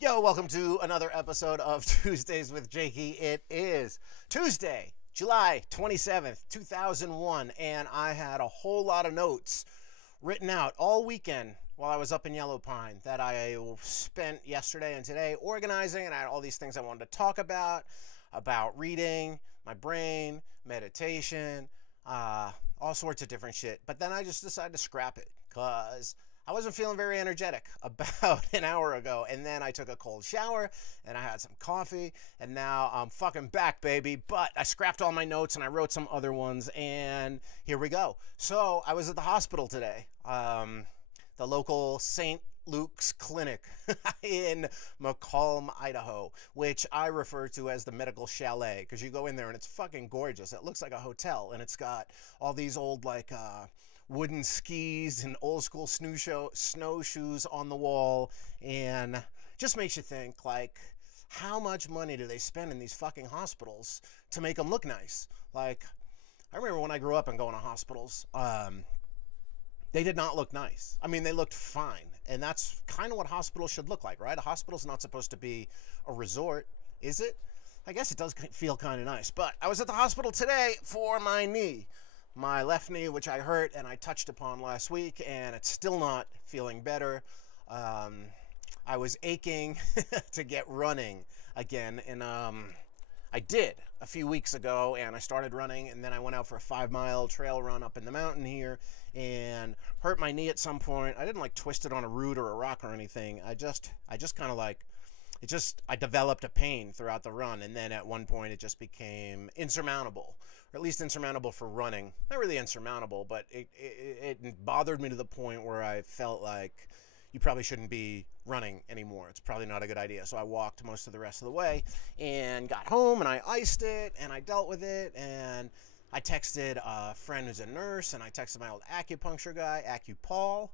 Yo, welcome to another episode of Tuesdays with Jakey. It is Tuesday, July 27th, 2001, and I had a whole lot of notes written out all weekend while I was up in Yellow Pine that I spent yesterday and today organizing, and I had all these things I wanted to talk about reading, my brain, meditation, all sorts of different shit. But then I just decided to scrap it because I wasn't feeling very energetic about an hour ago, and then I took a cold shower, and I had some coffee, and now I'm fucking back, baby. But I scrapped all my notes, and I wrote some other ones, and here we go. So I was at the hospital today, the local St. Luke's Clinic in McCall, Idaho, which I refer to as the medical chalet, because you go in there, and it's fucking gorgeous. It looks like a hotel, and it's got all these old, wooden skis and old school snowshoes on the wall, and just makes you think, how much money do they spend in these fucking hospitals to make them look nice? I remember when I grew up and going to hospitals, they did not look nice. I mean, they looked fine, and that's kind of what hospitals should look like, right? A hospital's not supposed to be a resort, is it? I guess it does feel kind of nice, but I was at the hospital today for my knee. My left knee, which I hurt and I touched upon last week, and it's still not feeling better. I was aching to get running again, and I did a few weeks ago, and I started running, and then I went out for a 5-mile trail run up in the mountain here, and hurt my knee at some point. I didn't twist it on a root or a rock or anything. I just kind of I developed a pain throughout the run, and then at one point it just became insurmountable, or at least insurmountable for running. Not really insurmountable, but it bothered me to the point where I felt like you probably shouldn't be running anymore. It's probably not a good idea. So I walked most of the rest of the way and got home, and I iced it, and I dealt with it, and I texted a friend who's a nurse, and I texted my old acupuncture guy, AcuPaul.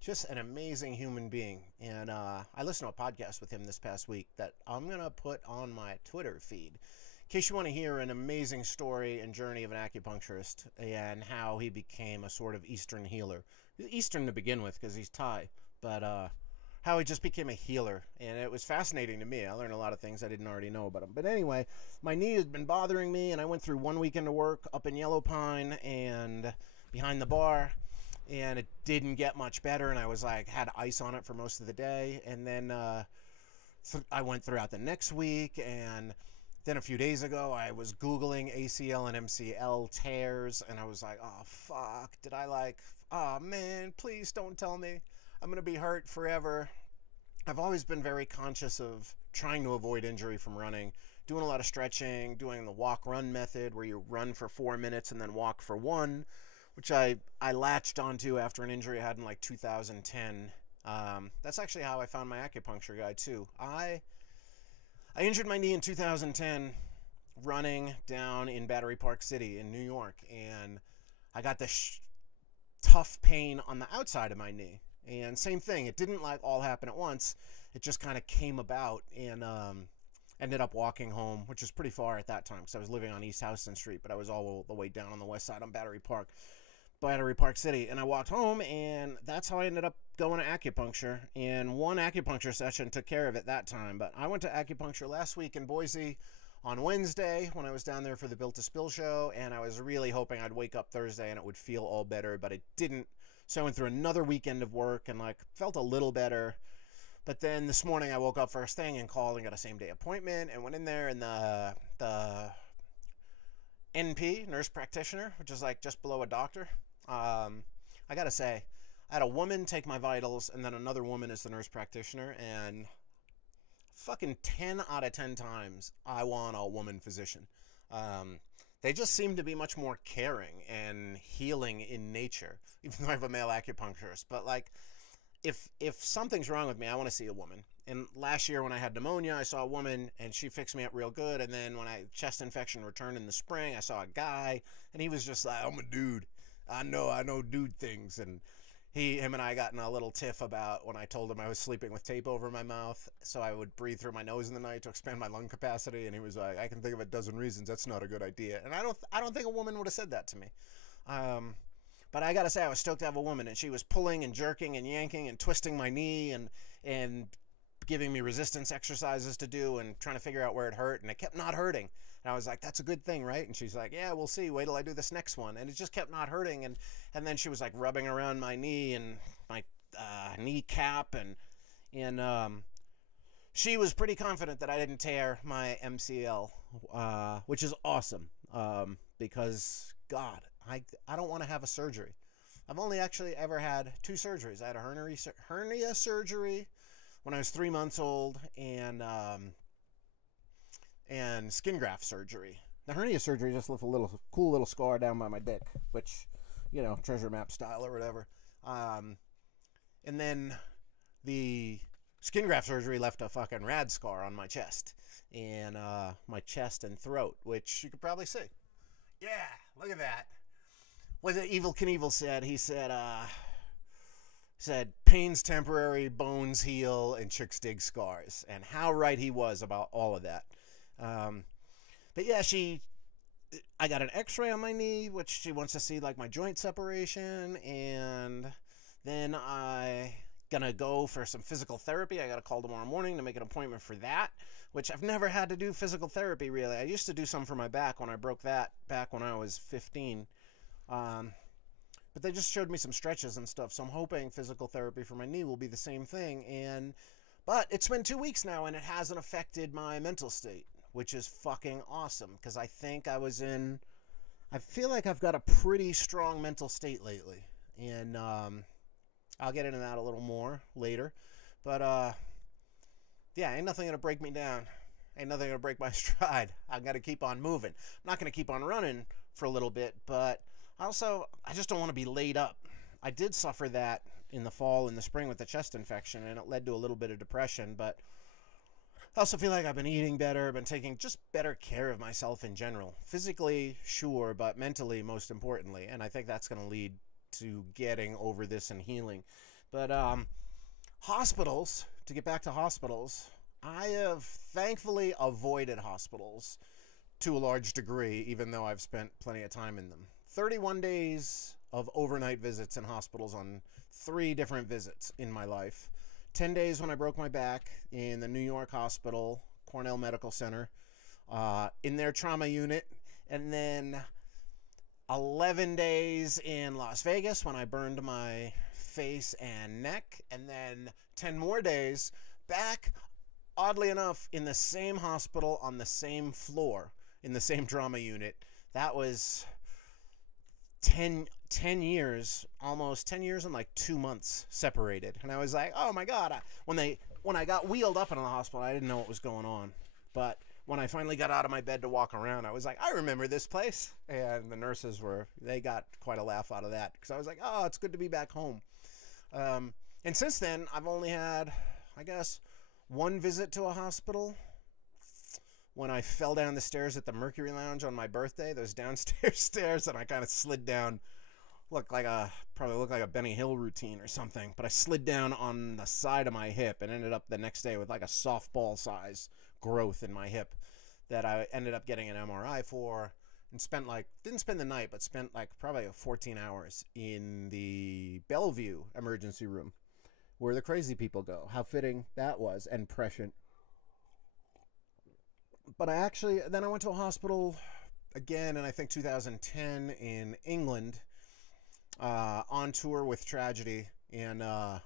Just an amazing human being, and I listened to a podcast with him this past week that I'm going to put on my Twitter feed in case you want to hear an amazing story and journey of an acupuncturist and how he became a sort of Eastern healer. He's Eastern to begin with because he's Thai, but how he just became a healer, and it was fascinating to me. I learned a lot of things I didn't already know about him. But anyway, my knee has been bothering me, and I went through one weekend of work up in Yellow Pine and behind the bar, and it didn't get much better, and I was had ice on it for most of the day, and then I went throughout the next week, and then a few days ago I was Googling ACL and MCL tears, and I was like, oh fuck, did I oh man, please don't tell me I'm gonna be hurt forever. I've always been very conscious of trying to avoid injury from running, doing a lot of stretching, doing the walk-run method where you run for 4 minutes and then walk for 1, which I latched onto after an injury I had in 2010. That's actually how I found my acupuncture guy too. I injured my knee in 2010 running down in Battery Park City in New York, and I got this tough pain on the outside of my knee. And same thing, it didn't all happen at once. It just kind of came about, and ended up walking home, which was pretty far at that time because I was living on East Houston Street, but I was all the way down on the west side on Battery Park City, and I walked home, and that's how I ended up going to acupuncture, and one acupuncture session took care of it that time. But I went to acupuncture last week in Boise on Wednesday when I was down there for the Built to Spill show, and I was really hoping I'd wake up Thursday and it would feel all better, but it didn't. So I went through another weekend of work and felt a little better. But then this morning I woke up first thing and called and got a same-day appointment and went in there, and the NP, nurse practitioner, which is just below a doctor. I gotta say, I had a woman take my vitals, and then another woman is the nurse practitioner, and fucking 10 out of 10 times I want a woman physician. They just seem to be much more caring and healing in nature, even though I have a male acupuncturist. But if something's wrong with me, I want to see a woman. And last year when I had pneumonia, I saw a woman, and she fixed me up real good. And then when chest infection returned in the spring, I saw a guy, and he was just like, I'm a dude. I know dude things. And him and I got in a little tiff about when I told him I was sleeping with tape over my mouth so I would breathe through my nose in the night to expand my lung capacity, and he was like, I can think of a dozen reasons that's not a good idea. And I don't think a woman would have said that to me. But I gotta say, I was stoked to have a woman, and she was pulling and jerking and yanking and twisting my knee and giving me resistance exercises to do and trying to figure out where it hurt, and it kept not hurting. And I was like, that's a good thing, right? And she's like, yeah, we'll see. Wait till I do this next one. And it just kept not hurting. And then she was like rubbing around my knee and my kneecap, and she was pretty confident that I didn't tear my MCL, which is awesome, because, God, I don't want to have a surgery. I've only actually ever had 2 surgeries. I had a hernia surgery when I was 3 months old, and skin graft surgery. The hernia surgery just left a cool little scar down by my dick, which, you know, treasure map style or whatever. And then the skin graft surgery left a fucking rad scar on my chest, and my chest and throat, which you could probably see. Yeah, look at that. What did Evil Knievel said? He said, pain's temporary, bones heal, and chicks dig scars. And how right he was about all of that. But yeah, I got an x-ray on my knee, which she wants to see like my joint separation, and then I gonna go for some physical therapy. I got a call tomorrow morning to make an appointment for that, which I've never had to do physical therapy really. I used to do some for my back when I broke that back when I was 15. But they just showed me some stretches and stuff, so I'm hoping physical therapy for my knee will be the same thing. But it's been 2 weeks now, and it hasn't affected my mental state, which is fucking awesome, because I feel like I've got a pretty strong mental state lately, and I'll get into that a little more later. But yeah, ain't nothing gonna break me down. Ain't nothing gonna break my stride. I'm gonna keep on moving. I'm not gonna keep on running for a little bit, but I just don't want to be laid up. I did suffer that in the fall and the spring with the chest infection, and it led to a little bit of depression, but I also feel like I've been eating better, been taking just better care of myself in general. Physically, sure, but mentally, most importantly, and I think that's going to lead to getting over this and healing. But hospitals, to get back to hospitals, I have thankfully avoided hospitals to a large degree, even though I've spent plenty of time in them. 31 days of overnight visits in hospitals on 3 different visits in my life. 10 days when I broke my back in the New York hospital, Cornell Medical Center, in their trauma unit, and then 11 days in Las Vegas when I burned my face and neck, and then 10 more days back, oddly enough, in the same hospital on the same floor, in the same trauma unit. That was 10 years, almost 10 years and like 2 months separated. And I was like, oh my God. When I got wheeled up into the hospital, I didn't know what was going on. But when I finally got out of my bed to walk around, I was like, I remember this place. And the nurses they got quite a laugh out of that, because I was like, oh, it's good to be back home. And since then, I've only had, I guess, 1 visit to a hospital. When I fell down the stairs at the Mercury Lounge on my birthday, those downstairs stairs, and I kind of slid down, probably looked like a Benny Hill routine or something, but I slid down on the side of my hip and ended up the next day with like a softball size growth in my hip that I ended up getting an MRI for, and didn't spend the night, but spent like probably 14 hours in the Bellevue emergency room where the crazy people go. How fitting that was, and prescient. But then I went to a hospital again in, I think, 2010 in England, on tour with Tragedy. And I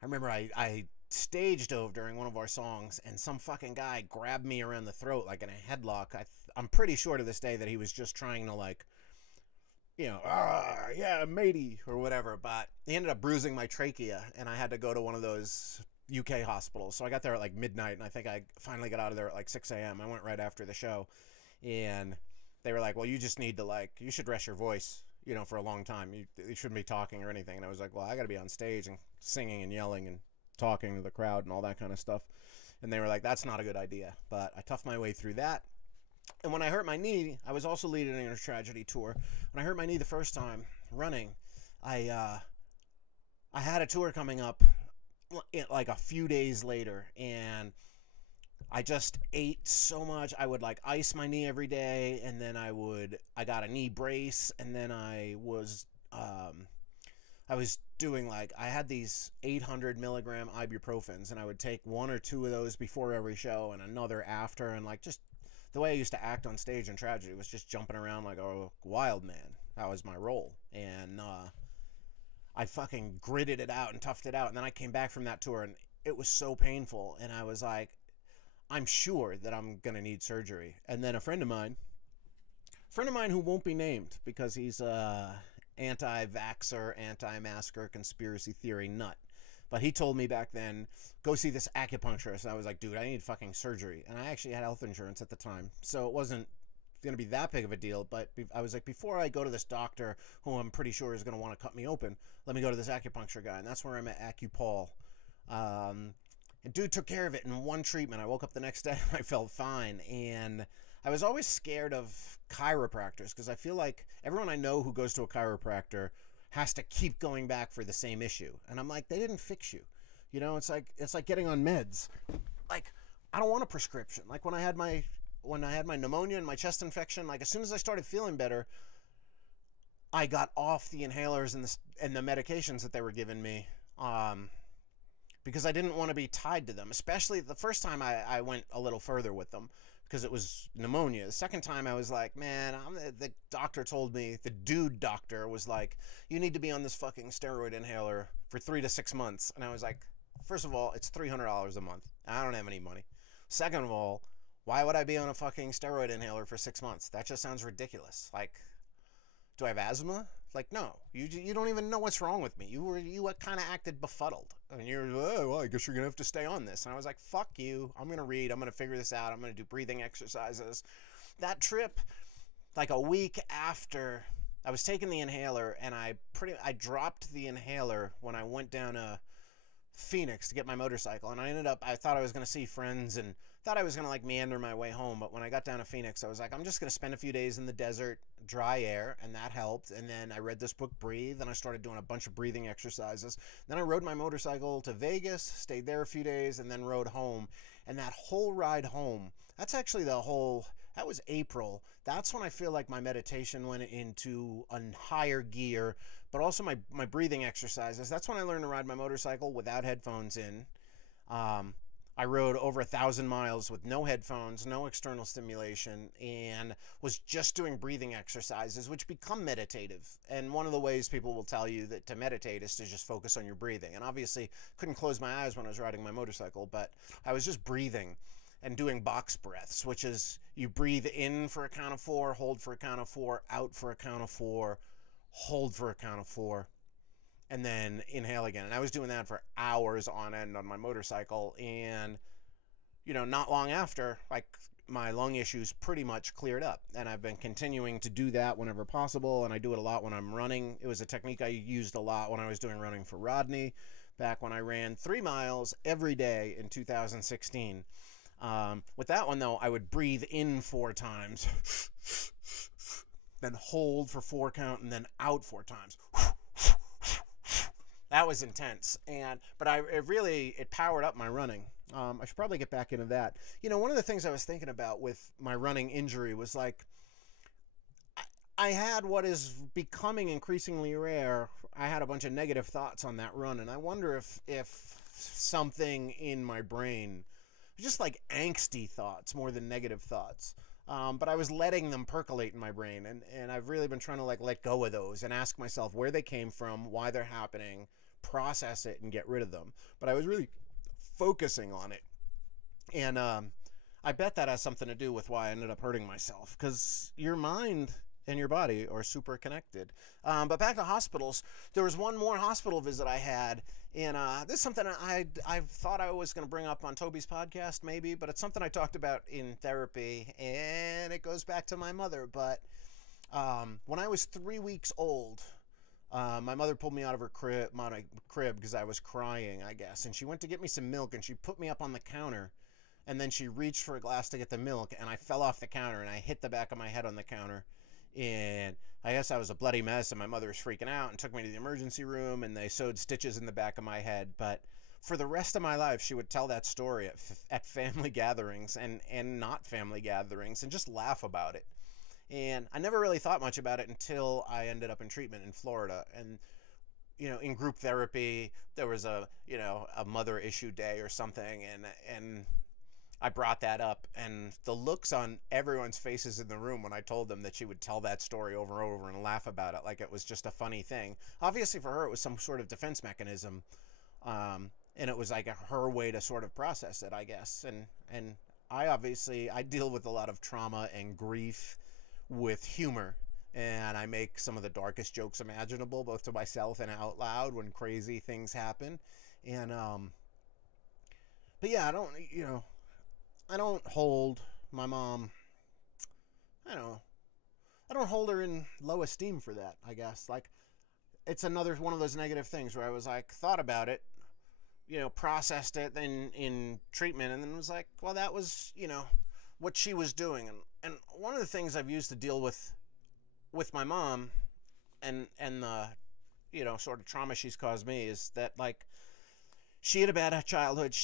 remember I stage dove during one of our songs, and some fucking guy grabbed me around the throat like in a headlock. I'm pretty sure to this day that he was just trying to, like, you know, yeah, matey, or whatever. But he ended up bruising my trachea, and I had to go to one of those UK hospitals. So I got there at like midnight, and I think I finally got out of there at like 6 a.m. I went right after the show, and they were like, well, you just need to, you should rest your voice, you know, for a long time. You shouldn't be talking or anything. And I was like, well, I got to be on stage and singing and yelling and talking to the crowd and all that kind of stuff. And they were like, that's not a good idea. But I toughed my way through that. And when I hurt my knee, I was also leading a Tragedy tour. When I hurt my knee the first time running, I had a tour coming up like a few days later, and I just ate so much. I would like ice my knee every day, and then I got a knee brace, and then I was doing like, I had these 800 milligram ibuprofens, and I would take 1 or 2 of those before every show and another after. And like, just the way I used to act on stage in tragedy was just jumping around like a wild man. That was my role. And I fucking gritted it out and toughed it out. And then I came back from that tour, and it was so painful. And I was like, I'm sure that I'm going to need surgery. And then a friend of mine who won't be named because he's anti-vaxxer, anti-masker, conspiracy theory nut. But he told me back then, go see this acupuncturist. And I was like, dude, I need fucking surgery. And I actually had health insurance at the time, so it wasn't going to be that big of a deal. But I was like, before I go to this doctor who I'm pretty sure is going to want to cut me open, let me go to this acupuncture guy. And that's where I met AcuPaul. And dude took care of it in one treatment. I woke up the next day and I felt fine. And I was always scared of chiropractors because I feel like everyone I know who goes to a chiropractor has to keep going back for the same issue. And I'm like, they didn't fix you. You know, it's like getting on meds. Like, I don't want a prescription. Like when I had my pneumonia and my chest infection, like as soon as I started feeling better, I got off the inhalers and the medications that they were giving me. Because I didn't want to be tied to them, especially the first time I went a little further with them because it was pneumonia. The second time I was like, man, the doctor told me, the dude doctor was like, you need to be on this fucking steroid inhaler for 3 to 6 months. And I was like, first of all, it's $300 a month. I don't have any money. Second of all, why would I be on a fucking steroid inhaler for 6 months? That just sounds ridiculous. Like, do I have asthma? Like, no, you don't even know what's wrong with me. You kind of acted befuddled. And you're, oh, well, I guess you're going to have to stay on this. And I was like, fuck you. I'm going to read. I'm going to figure this out. I'm going to do breathing exercises. That trip, like a week after I was taking the inhaler, and I dropped the inhaler when I went down to Phoenix to get my motorcycle. And I thought I was going to see friends and thought I was going to like meander my way home. But when I got down to Phoenix, I was like, I'm just going to spend a few days in the desert, dry air, and that helped. And then I read this book, Breathe, and I started doing a bunch of breathing exercises. Then I rode my motorcycle to Vegas, stayed there a few days, and then rode home. And that whole ride home, that's actually that was April. That's when I feel like my meditation went into a higher gear, but also my breathing exercises. That's when I learned to ride my motorcycle without headphones in. I rode over 1,000 miles with no headphones, no external stimulation, and was just doing breathing exercises, which become meditative. And one of the ways people will tell you that to meditate is to just focus on your breathing. And obviously, couldn't close my eyes when I was riding my motorcycle, but I was just breathing and doing box breaths, which is you breathe in for a count of 4, hold for a count of 4, out for a count of 4, hold for a count of 4. And then inhale again. And I was doing that for hours on end on my motorcycle. And, not long after, like, my lung issues pretty much cleared up. And I've been continuing to do that whenever possible. And I do it a lot when I'm running. It was a technique I used a lot when I was doing running for Rodney, back when I ran 3 miles every day in 2016. With that one, though, I would breathe in 4 times, then hold for 4 count, and then out 4 times. That was intense, but it powered up my running. I should probably get back into that. One of the things I was thinking about with my running injury was like, I had what is becoming increasingly rare. I had a bunch of negative thoughts on that run, and I wonder if something in my brain, just like angsty thoughts more than negative thoughts. But I was letting them percolate in my brain, and I've really been trying to like let go of those and ask myself where they came from, why they're happening, process it, and get rid of them. But I was really focusing on it, and I bet that has something to do with why I ended up hurting myself, because your mind and your body are super connected. But back to hospitals, there was one more hospital visit I had, and this is something I thought I was going to bring up on Toby's podcast maybe, but it's something I talked about in therapy, and it goes back to my mother. But when I was 3 weeks old, my mother pulled me out of her crib because I was crying, I guess, and she went to get me some milk, and she put me up on the counter, and then she reached for a glass to get the milk, and I fell off the counter, and I hit the back of my head on the counter. And I guess I was a bloody mess, and my mother was freaking out and took me to the emergency room, and they sewed stitches in the back of my head. But for the rest of my life, she would tell that story at family gatherings and not family gatherings, and just laugh about it. And I never really thought much about it until I ended up in treatment in Florida. And in group therapy, there was a mother issue day or something, and I brought that up, and the looks on everyone's faces in the room when I told them that she would tell that story over and over and laugh about it like it was just a funny thing. Obviously, for her, it was some sort of defense mechanism, and it was like her way to sort of process it, I guess. And I deal with a lot of trauma and grief with humor, and I make some of the darkest jokes imaginable, both to myself and out loud when crazy things happen. And but yeah, I don't hold my mom. I don't know. I don't hold her in low esteem for that, I guess. Like, it's another one of those negative things where I was like, thought about it, processed it then in treatment, and then was like, well, that was, what she was doing. And one of the things I've used to deal with my mom and the, sort of trauma she's caused me is that, like, she had a bad childhood.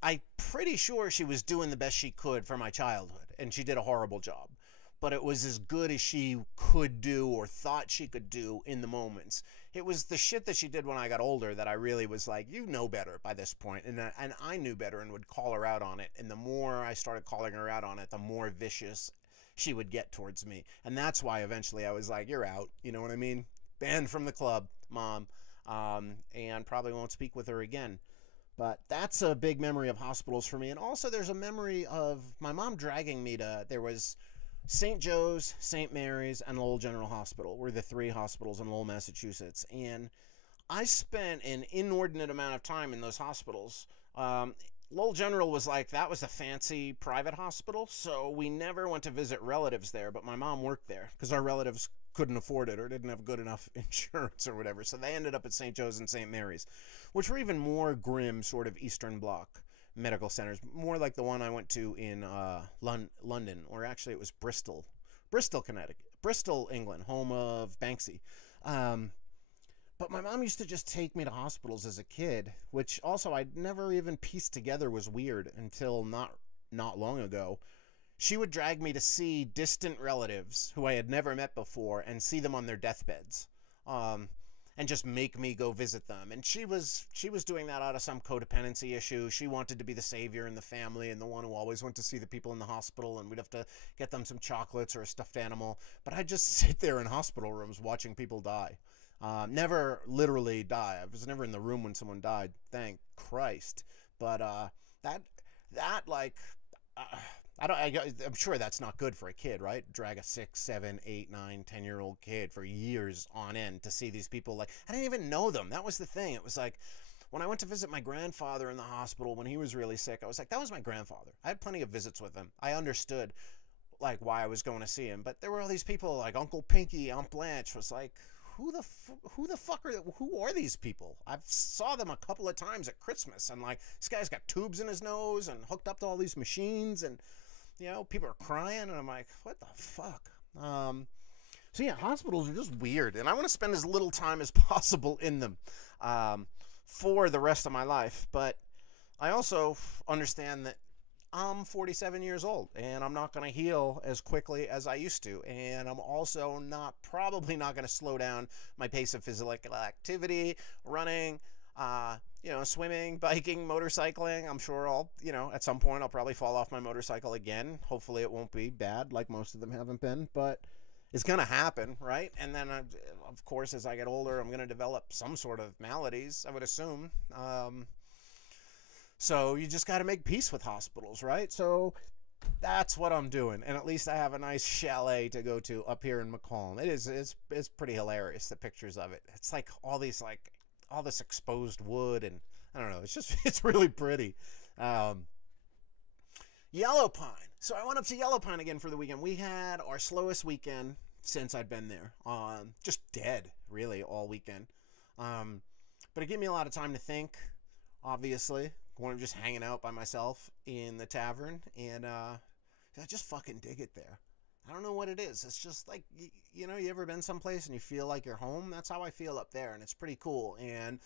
I'm pretty sure she was doing the best she could for my childhood, and she did a horrible job. But it was as good as she could do or thought she could do in the moments. It was the shit that she did when I got older that I really was like, you know better by this point. And I knew better and would call her out on it. And the more I started calling her out on it, the more vicious she would get towards me. And that's why eventually I was like, you're out. You know what I mean? Banned from the club, Mom. And probably won't speak with her again. But that's a big memory of hospitals for me. And also there's a memory of my mom dragging me there was St. Joe's, St. Mary's, and Lowell General Hospital were the three hospitals in Lowell, Massachusetts. And I spent an inordinate amount of time in those hospitals. Lowell General was like, that was a fancy private hospital, so we never went to visit relatives there, but my mom worked there because our relatives couldn't afford it or didn't have good enough insurance or whatever. So they ended up at St. Joe's and St. Mary's, which were even more grim, sort of Eastern Bloc medical centers, more like the one I went to in London, or actually it was Bristol, Connecticut, Bristol, England, home of Banksy. But my mom used to just take me to hospitals as a kid, which also I'd never even pieced together was weird until not long ago. She would drag me to see distant relatives who I had never met before and see them on their deathbeds. And just make me go visit them. And she was doing that out of some codependency issue. She wanted to be the savior in the family and the one who always went to see the people in the hospital, and we'd have to get them some chocolates or a stuffed animal. But I'd just sit there in hospital rooms watching people die. Never literally die. I was never in the room when someone died, thank Christ. But I'm sure that's not good for a kid, right? Drag a 6, 7, 8, 9, 10-year-old kid for years on end to see these people. Like, I didn't even know them. That was the thing. It was like, when I went to visit my grandfather in the hospital when he was really sick, I was like, that was my grandfather. I had plenty of visits with him. I understood, like, why I was going to see him. But there were all these people, like Uncle Pinky, Aunt Blanche, was like, who are these people? I've saw them a couple of times at Christmas, and like, this guy's got tubes in his nose and hooked up to all these machines, and people are crying, and I'm like, what the fuck? So yeah, hospitals are just weird, and I want to spend as little time as possible in them for the rest of my life. But I also understand that I'm 47 years old, and I'm not going to heal as quickly as I used to, and I'm also probably not going to slow down my pace of physical activity, running, swimming, biking, motorcycling. I'm sure at some point I'll probably fall off my motorcycle again. Hopefully it won't be bad like most of them haven't been, but it's going to happen, right? And then, of course, as I get older, I'm going to develop some sort of maladies, I would assume. So you just got to make peace with hospitals, right? So that's what I'm doing. And at least I have a nice chalet to go to up here in McCall. It's pretty hilarious, the pictures of it. It's like all this exposed wood, and I don't know, it's really pretty. Yellow Pine. So I went up to Yellow Pine again for the weekend. We had our slowest weekend since I'd been there. Just dead, really, all weekend. But it gave me a lot of time to think, obviously. When I'm just hanging out by myself in the tavern, and I just fucking dig it there. I don't know what it is. It's just like, you ever been someplace and you feel like you're home? That's how I feel up there, and it's pretty cool. And,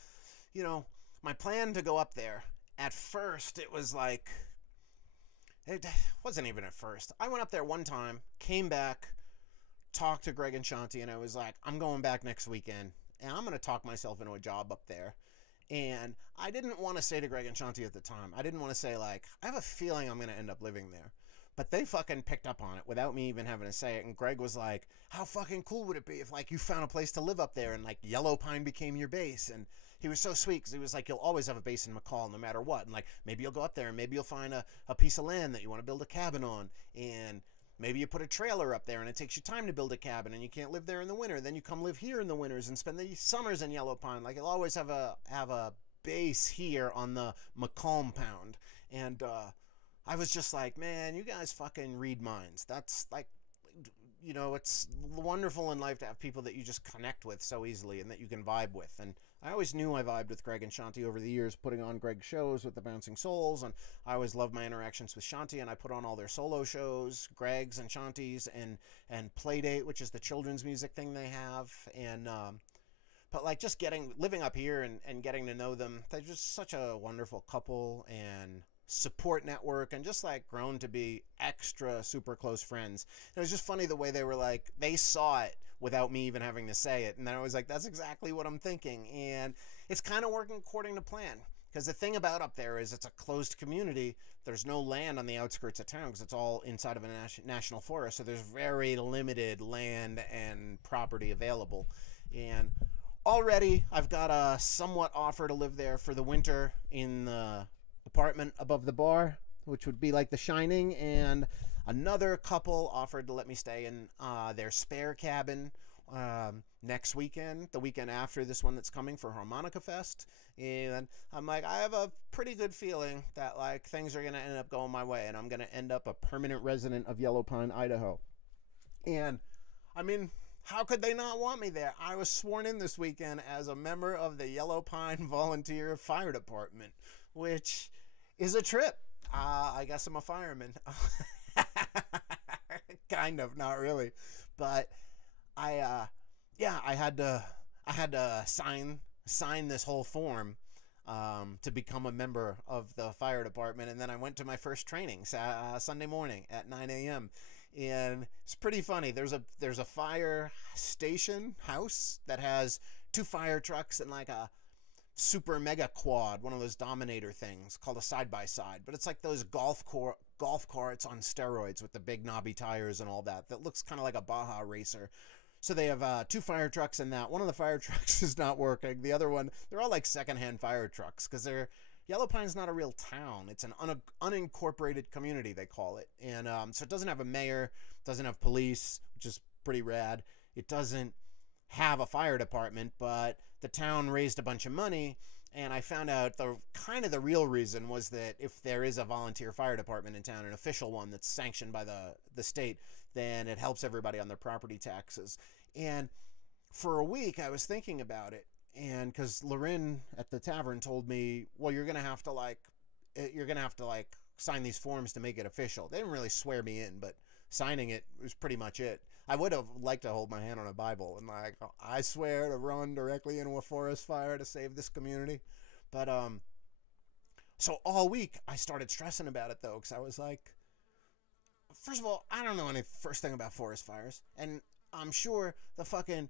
my plan to go up there, at first, it was like, it wasn't even at first. I went up there one time, came back, talked to Greg and Shanti, and I was like, I'm going back next weekend. and I'm going to talk myself into a job up there. And I didn't want to say to Greg and Shanti at the time, I didn't want to say, like, I have a feeling I'm going to end up living there. But they fucking picked up on it without me even having to say it. And Greg was like, how fucking cool would it be if, like, you found a place to live up there and, like, Yellow Pine became your base? And he was so sweet because he was like, you'll always have a base in McCall no matter what. And, like, maybe you'll go up there and maybe you'll find a piece of land that you want to build a cabin on. And maybe you put a trailer up there and it takes you time to build a cabin and you can't live there in the winter. Then you come live here in the winters and spend the summers in Yellow Pine. Like, you'll always have a base here on the McCall pound. And, I was just like, man, you guys fucking read minds. That's like, you know, it's wonderful in life to have people that you just connect with so easily and that you can vibe with. And I always knew I vibed with Greg and Shanti over the years, putting on Greg's shows with the Bouncing Souls. And I always loved my interactions with Shanti, and I put on all their solo shows, Greg's and Shanti's, and Playdate, which is the children's music thing they have. And, but like just living up here and getting to know them, they're just such a wonderful couple and support network, and just like grown to be extra super close friends. And it was just funny the way they were like, they saw it without me even having to say it. And then I was like, that's exactly what I'm thinking. And it's kind of working according to plan. Because the thing about up there is it's a closed community. There's no land on the outskirts of town because it's all inside of a national forest. So there's very limited land and property available. And already I've got a somewhat offer to live there for the winter in the apartment above the bar, which would be like The Shining, and another couple offered to let me stay in their spare cabin next weekend, the weekend after this one that's coming for Harmonica Fest. And I'm like, I have a pretty good feeling that like things are going to end up going my way and I'm going to end up a permanent resident of Yellow Pine, Idaho. And I mean, how could they not want me there? I was sworn in this weekend as a member of the Yellow Pine Volunteer Fire Department, which is a trip. I guess I'm a fireman. Kind of, not really. But I had to sign this whole form to become a member of the fire department. And then I went to my first training Sunday morning at 9 a.m. And it's pretty funny. There's a fire station house that has 2 fire trucks and like a super mega quad, one of those Dominator things called a side-by-side, but it's like those golf carts on steroids with the big knobby tires and all that looks kind of like a Baja racer. So they have 2 fire trucks in that. One of the fire trucks is not working. The other one, they're all like secondhand fire trucks because Yellow Pine's not a real town. It's an unincorporated community, they call it. And so it doesn't have a mayor, doesn't have police, which is pretty rad. It doesn't have a fire department, but the town raised a bunch of money, and I found out the real reason was that if there is a volunteer fire department in town, an official one that's sanctioned by the state, then it helps everybody on their property taxes. And for a week I was thinking about it, and because Lorin at the tavern told me, well, you're gonna have to sign these forms to make it official. They didn't really swear me in, but signing it was pretty much it. I would have liked to hold my hand on a Bible and like, I swear to run directly into a forest fire to save this community. But so all week I started stressing about it though, because I was like, first of all, I don't know any first thing about forest fires, and I'm sure the fucking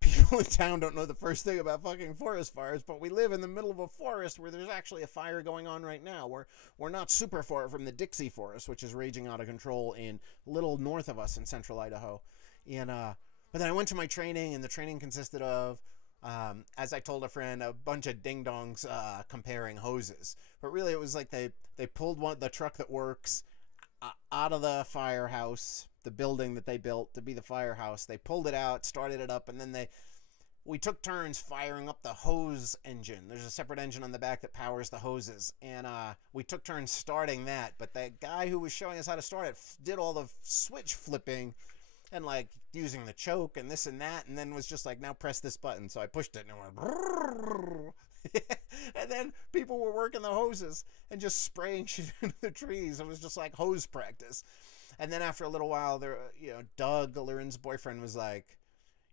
people in town don't know the first thing about fucking forest fires, but we live in the middle of a forest where there's actually a fire going on right now. We're not super far from the Dixie Forest, which is raging out of control in a little north of us in central Idaho. And but then I went to my training, and the training consisted of, as I told a friend, a bunch of ding-dongs comparing hoses. But really it was like they pulled the truck that works out of the firehouse, the building that they built to be the firehouse. They pulled it out, started it up, and then we took turns firing up the hose engine. There's a separate engine on the back that powers the hoses, and we took turns starting that. But the guy who was showing us how to start it did all the switch flipping and like using the choke and this and that, and then was just like, now press this button. So I pushed it and it went and then people were working the hoses and just spraying shit into the trees. It was just like hose practice. And then after a little while, Doug, Lorin's boyfriend, was like,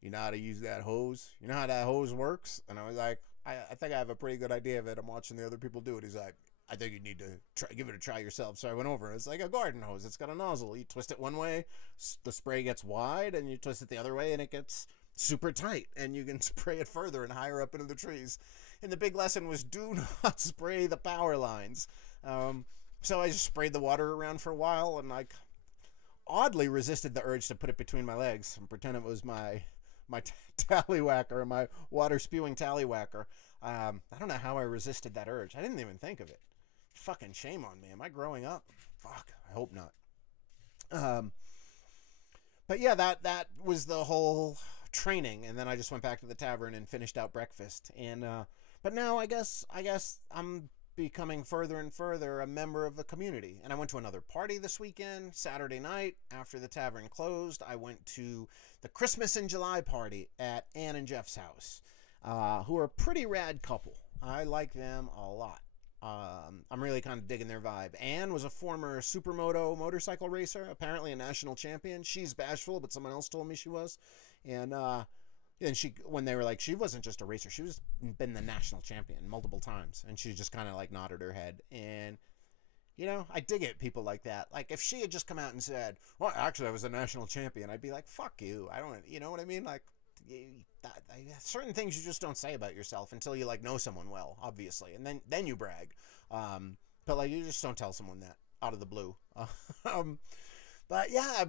you know how to use that hose? You know how that hose works? And I was like, I think I have a pretty good idea of it. I'm watching the other people do it. He's like, I think you need to give it a try yourself. So I went over. It's like a garden hose. It's got a nozzle. You twist it one way, the spray gets wide, and you twist it the other way, and it gets super tight, and you can spray it further and higher up into the trees. And the big lesson was, do not spray the power lines. So I just sprayed the water around for a while, and like oddly resisted the urge to put it between my legs and pretend it was my tallywhacker, my water spewing tallywhacker. I don't know how I resisted that urge. I didn't even think of it. Fucking shame on me. Am I growing up? Fuck, I hope not. But yeah, that was the whole training, and then I just went back to the tavern and finished out breakfast. And but now I guess I'm becoming further and further a member of the community. And I went to another party this weekend, Saturday night, after the tavern closed. I went to the Christmas in July party at Ann and Jeff's house, who are a pretty rad couple. I like them a lot. I'm really kind of digging their vibe. Ann was a former supermoto motorcycle racer, apparently a national champion. She's bashful, but someone else told me she was. And she, when they were like, she wasn't just a racer, she was been the national champion multiple times, and she just kind of like nodded her head. And you know, I dig it, people like that. Like if she had just come out and said, well, actually I was a national champion, I'd be like, fuck you. I don't, you know what I mean? Like certain things you just don't say about yourself until you like know someone well, obviously, and then you brag. But like you just don't tell someone that out of the blue. But yeah,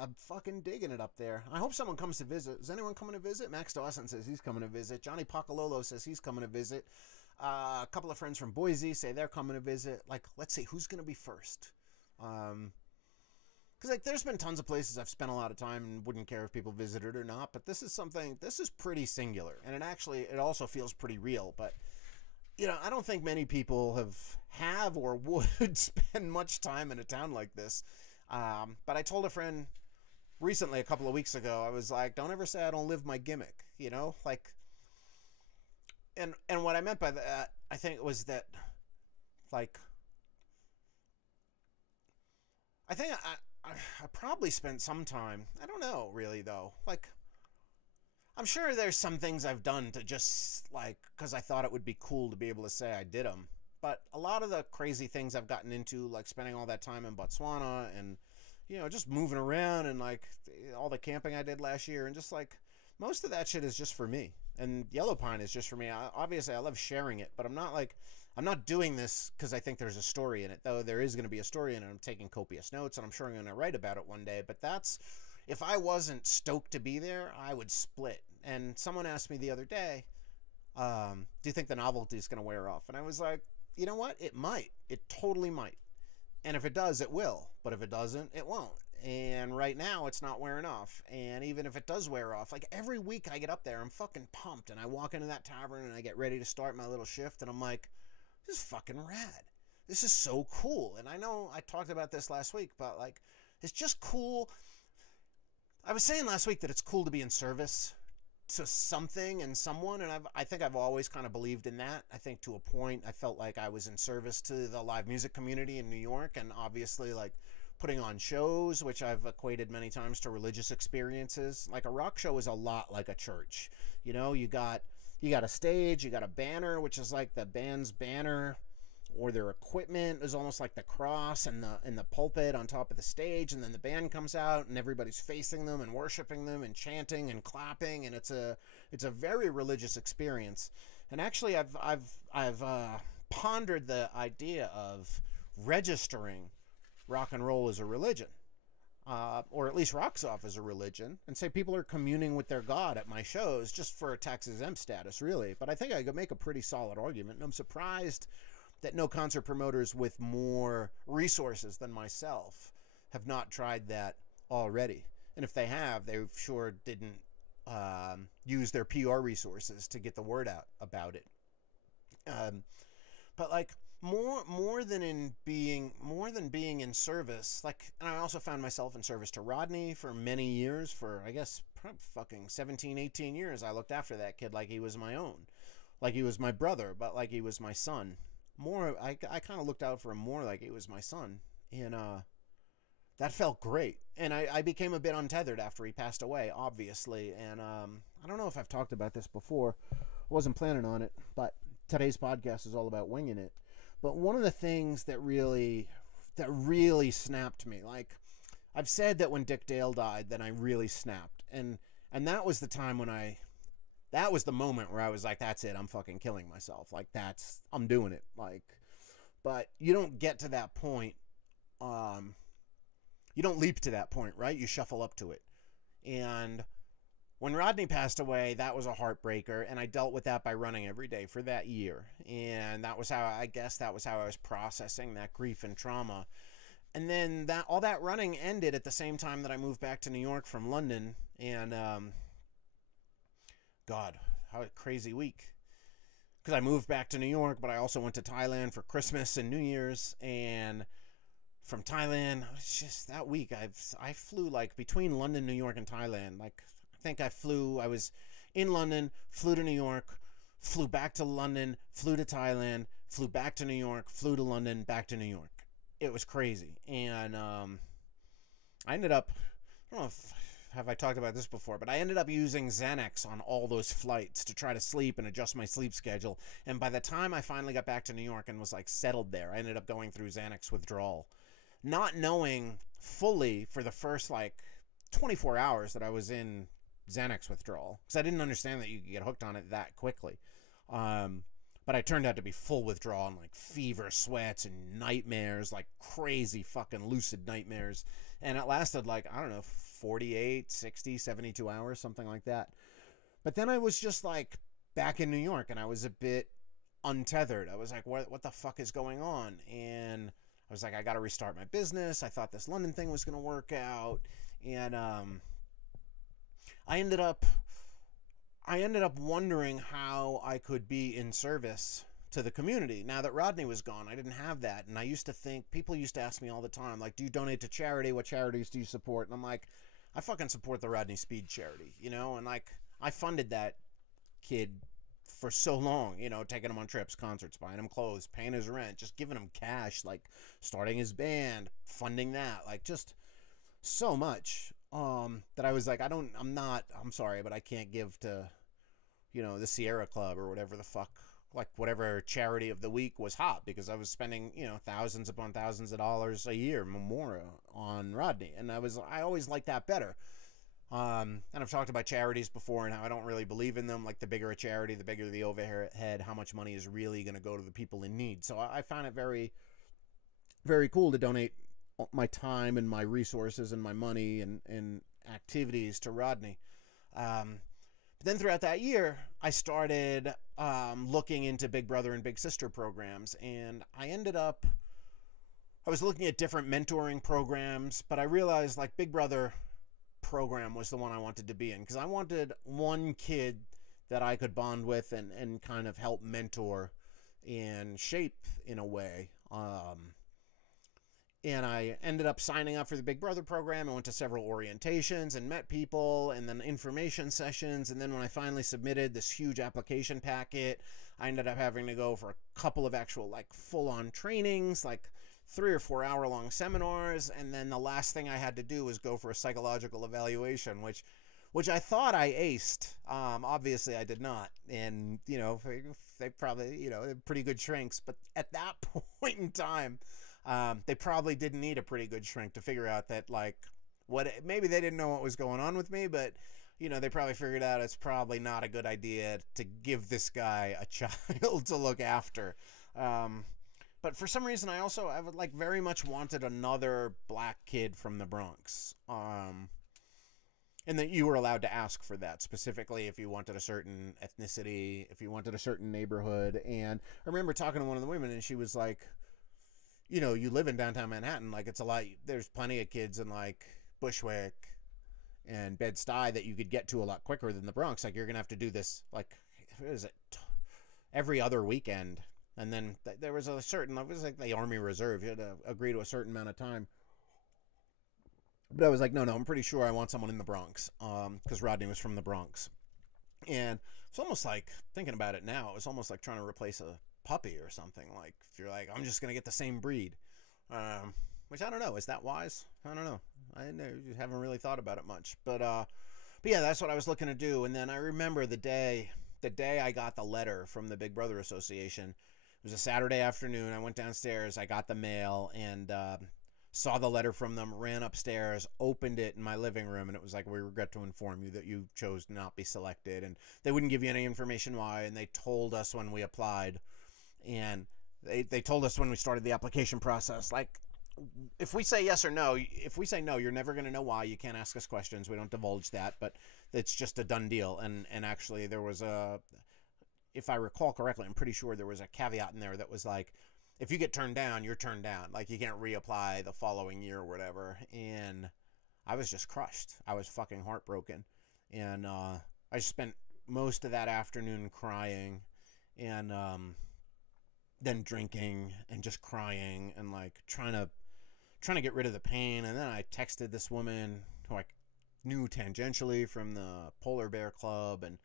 I'm fucking digging it up there. I hope someone comes to visit. Is anyone coming to visit? Max Dawson says he's coming to visit. Johnny Pacalolo says he's coming to visit. A couple of friends from Boise say they're coming to visit. Like, let's see, who's going to be first? Because like there's been tons of places I've spent a lot of time and wouldn't care if people visited or not, but this is pretty singular, and it also feels pretty real. But you know, I don't think many people have or would spend much time in a town like this. But I told a friend recently, a couple of weeks ago, I was like, don't ever say I don't live my gimmick, you know, like, and what I meant by that, I think it was that, like, I think I probably spent some time, I don't know really though, like, I'm sure there's some things I've done to just like, cause I thought it would be cool to be able to say I did them. But a lot of the crazy things I've gotten into, like spending all that time in Botswana and, you know, just moving around and like all the camping I did last year, and just like most of that shit is just for me. And Yellow Pine is just for me. Obviously, I love sharing it, but I'm not doing this because I think there's a story in it, though there is going to be a story in it. I'm taking copious notes, and I'm sure I'm going to write about it one day. But if I wasn't stoked to be there, I would split. And someone asked me the other day, do you think the novelty is going to wear off? And I was like, you know what? It might. It totally might. And if it does, it will. But if it doesn't, it won't. And right now, it's not wearing off. And even if it does wear off, like every week I get up there, I'm fucking pumped. And I walk into that tavern and I get ready to start my little shift. And I'm like, this is fucking rad. This is so cool. And I know I talked about this last week, but like, it's just cool. I was saying last week that it's cool to be in service to something and someone, and I think I've always kind of believed in that. I think to a point I felt like I was in service to the live music community in New York, and obviously like putting on shows, which I've equated many times to religious experiences. Like a rock show is a lot like a church. You know, you got a stage, you got a banner, which is like the band's banner, or their equipment is almost like the cross and the pulpit on top of the stage, and then the band comes out and everybody's facing them and worshiping them and chanting and clapping, and it's a very religious experience. And actually I've pondered the idea of registering rock and roll as a religion, or at least rock's off as a religion, and say people are communing with their God at my shows just for a tax exempt status, really. But I think I could make a pretty solid argument, and I'm surprised that no concert promoters with more resources than myself have not tried that already. And if they have, they sure didn't use their PR resources to get the word out about it. But like more than being in service, like, and I also found myself in service to Rodney for many years, for I guess probably fucking 17, 18 years. I looked after that kid like he was my own, like he was my brother, but like he was my son. I kind of looked out for him more like he was my son, and that felt great. And I became a bit untethered after he passed away, obviously. And I don't know if I've talked about this before. I wasn't planning on it, but today's podcast is all about winging it. But one of the things that really snapped me, like I've said that when Dick Dale died, then I really snapped. And that was the time when that was the moment where I was like, that's it, I'm fucking killing myself. Like, I'm doing it. Like, but you don't get to that point. You don't leap to that point, right? You shuffle up to it. And when Rodney passed away, that was a heartbreaker, and I dealt with that by running every day for that year. And that was how I was processing that grief and trauma. And then all that running ended at the same time that I moved back to New York from London. And God, how a crazy week. Because I moved back to New York, but I also went to Thailand for Christmas and New Year's. And from Thailand, it's just that week I flew like between London, New York, and Thailand. Like, I think I was in London, flew to New York, flew back to London, flew to Thailand, flew back to New York, flew to London, back to New York. It was crazy. And I ended up, I don't know if have I talked about this before, but I ended up using Xanax on all those flights to try to sleep and adjust my sleep schedule. And by the time I finally got back to New York and was like settled there, I ended up going through Xanax withdrawal, not knowing fully for the first like 24 hours that I was in Xanax withdrawal, because I didn't understand that you could get hooked on it that quickly. But I turned out to be full withdrawal and like fever, sweats, and nightmares, like crazy fucking lucid nightmares. And it lasted like, I don't know, 48, 60, 72 hours, something like that. But then I was just like back in New York and I was a bit untethered. I was like, what the fuck is going on? And I was like, I got to restart my business. I thought this London thing was going to work out. And I ended up wondering how I could be in service to the community. Now that Rodney was gone, I didn't have that. And I used to think, people used to ask me all the time, like, do you donate to charity? What charities do you support? And I'm like, I fucking support the Rodney Speed charity, you know? And like, I funded that kid for so long, you know, taking him on trips, concerts, buying him clothes, paying his rent, just giving him cash, like starting his band, funding that, like just so much, that I was like, I'm sorry, but I can't give to, you know, the Sierra Club or whatever the fuck, like whatever charity of the week was hot, because I was spending, you know, thousands upon thousands of dollars a year more on Rodney. And I always liked that better. And I've talked about charities before and how I don't really believe in them. Like, the bigger a charity, the bigger the overhead, how much money is really going to go to the people in need. So I found it very, very cool to donate my time and my resources and my money and activities to Rodney. But then throughout that year, I started looking into Big Brother and Big Sister programs, and I was looking at different mentoring programs, but I realized like Big Brother program was the one I wanted to be in, because I wanted one kid that I could bond with and kind of help mentor and shape in a way. And I ended up signing up for the Big Brother program. I went to several orientations and met people, and then information sessions. And then when I finally submitted this huge application packet, I ended up having to go for a couple of actual like full-on trainings, like 3 or 4 hour long seminars. And then the last thing I had to do was go for a psychological evaluation, which I thought I aced. Obviously I did not. And, you know, they probably, you know, they're pretty good shrinks, but at that point in time, they probably didn't need a pretty good shrink to figure out that, like, maybe they didn't know what was going on with me, but, you know, they probably figured out it's probably not a good idea to give this guy a child to look after. But for some reason, I would like very much wanted another black kid from the Bronx. And that you were allowed to ask for that, specifically if you wanted a certain ethnicity, if you wanted a certain neighborhood. And I remember talking to one of the women, and she was like, you know, you live in downtown Manhattan, like it's a lot, there's plenty of kids in like Bushwick and Bed-Stuy that you could get to a lot quicker than the Bronx. Like, you're gonna have to do this, like, what is it, every other weekend. And then there was it was like the Army Reserve, you had to agree to a certain amount of time. But I was like, no, I'm pretty sure I want someone in the Bronx, because Rodney was from the Bronx. And it's almost like, thinking about it now, it was almost like trying to replace a puppy or something. Like, if you're like, I'm just gonna get the same breed, which I don't know, is that wise? I don't know. I haven't really thought about it much, but yeah, that's what I was looking to do. And then I remember the day I got the letter from the Big Brother Association. It was a Saturday afternoon. I went downstairs, I got the mail, and saw the letter from them, ran upstairs, opened it in my living room, and it was like, we regret to inform you that you chose to not be selected. And they wouldn't give you any information why, and they told us when we applied, and they told us when we started the application process, like, if we say yes or no, if we say no, you're never going to know why. You can't ask us questions. We don't divulge that, but it's just a done deal. And actually there was a, if I recall correctly, I'm pretty sure there was a caveat in there that was like, if you get turned down, you're turned down. Like, you can't reapply the following year or whatever. And I was just crushed. I was fucking heartbroken. And I spent most of that afternoon crying, and then drinking and just crying and like trying to get rid of the pain. And then I texted this woman who I knew tangentially from the Polar Bear Club, and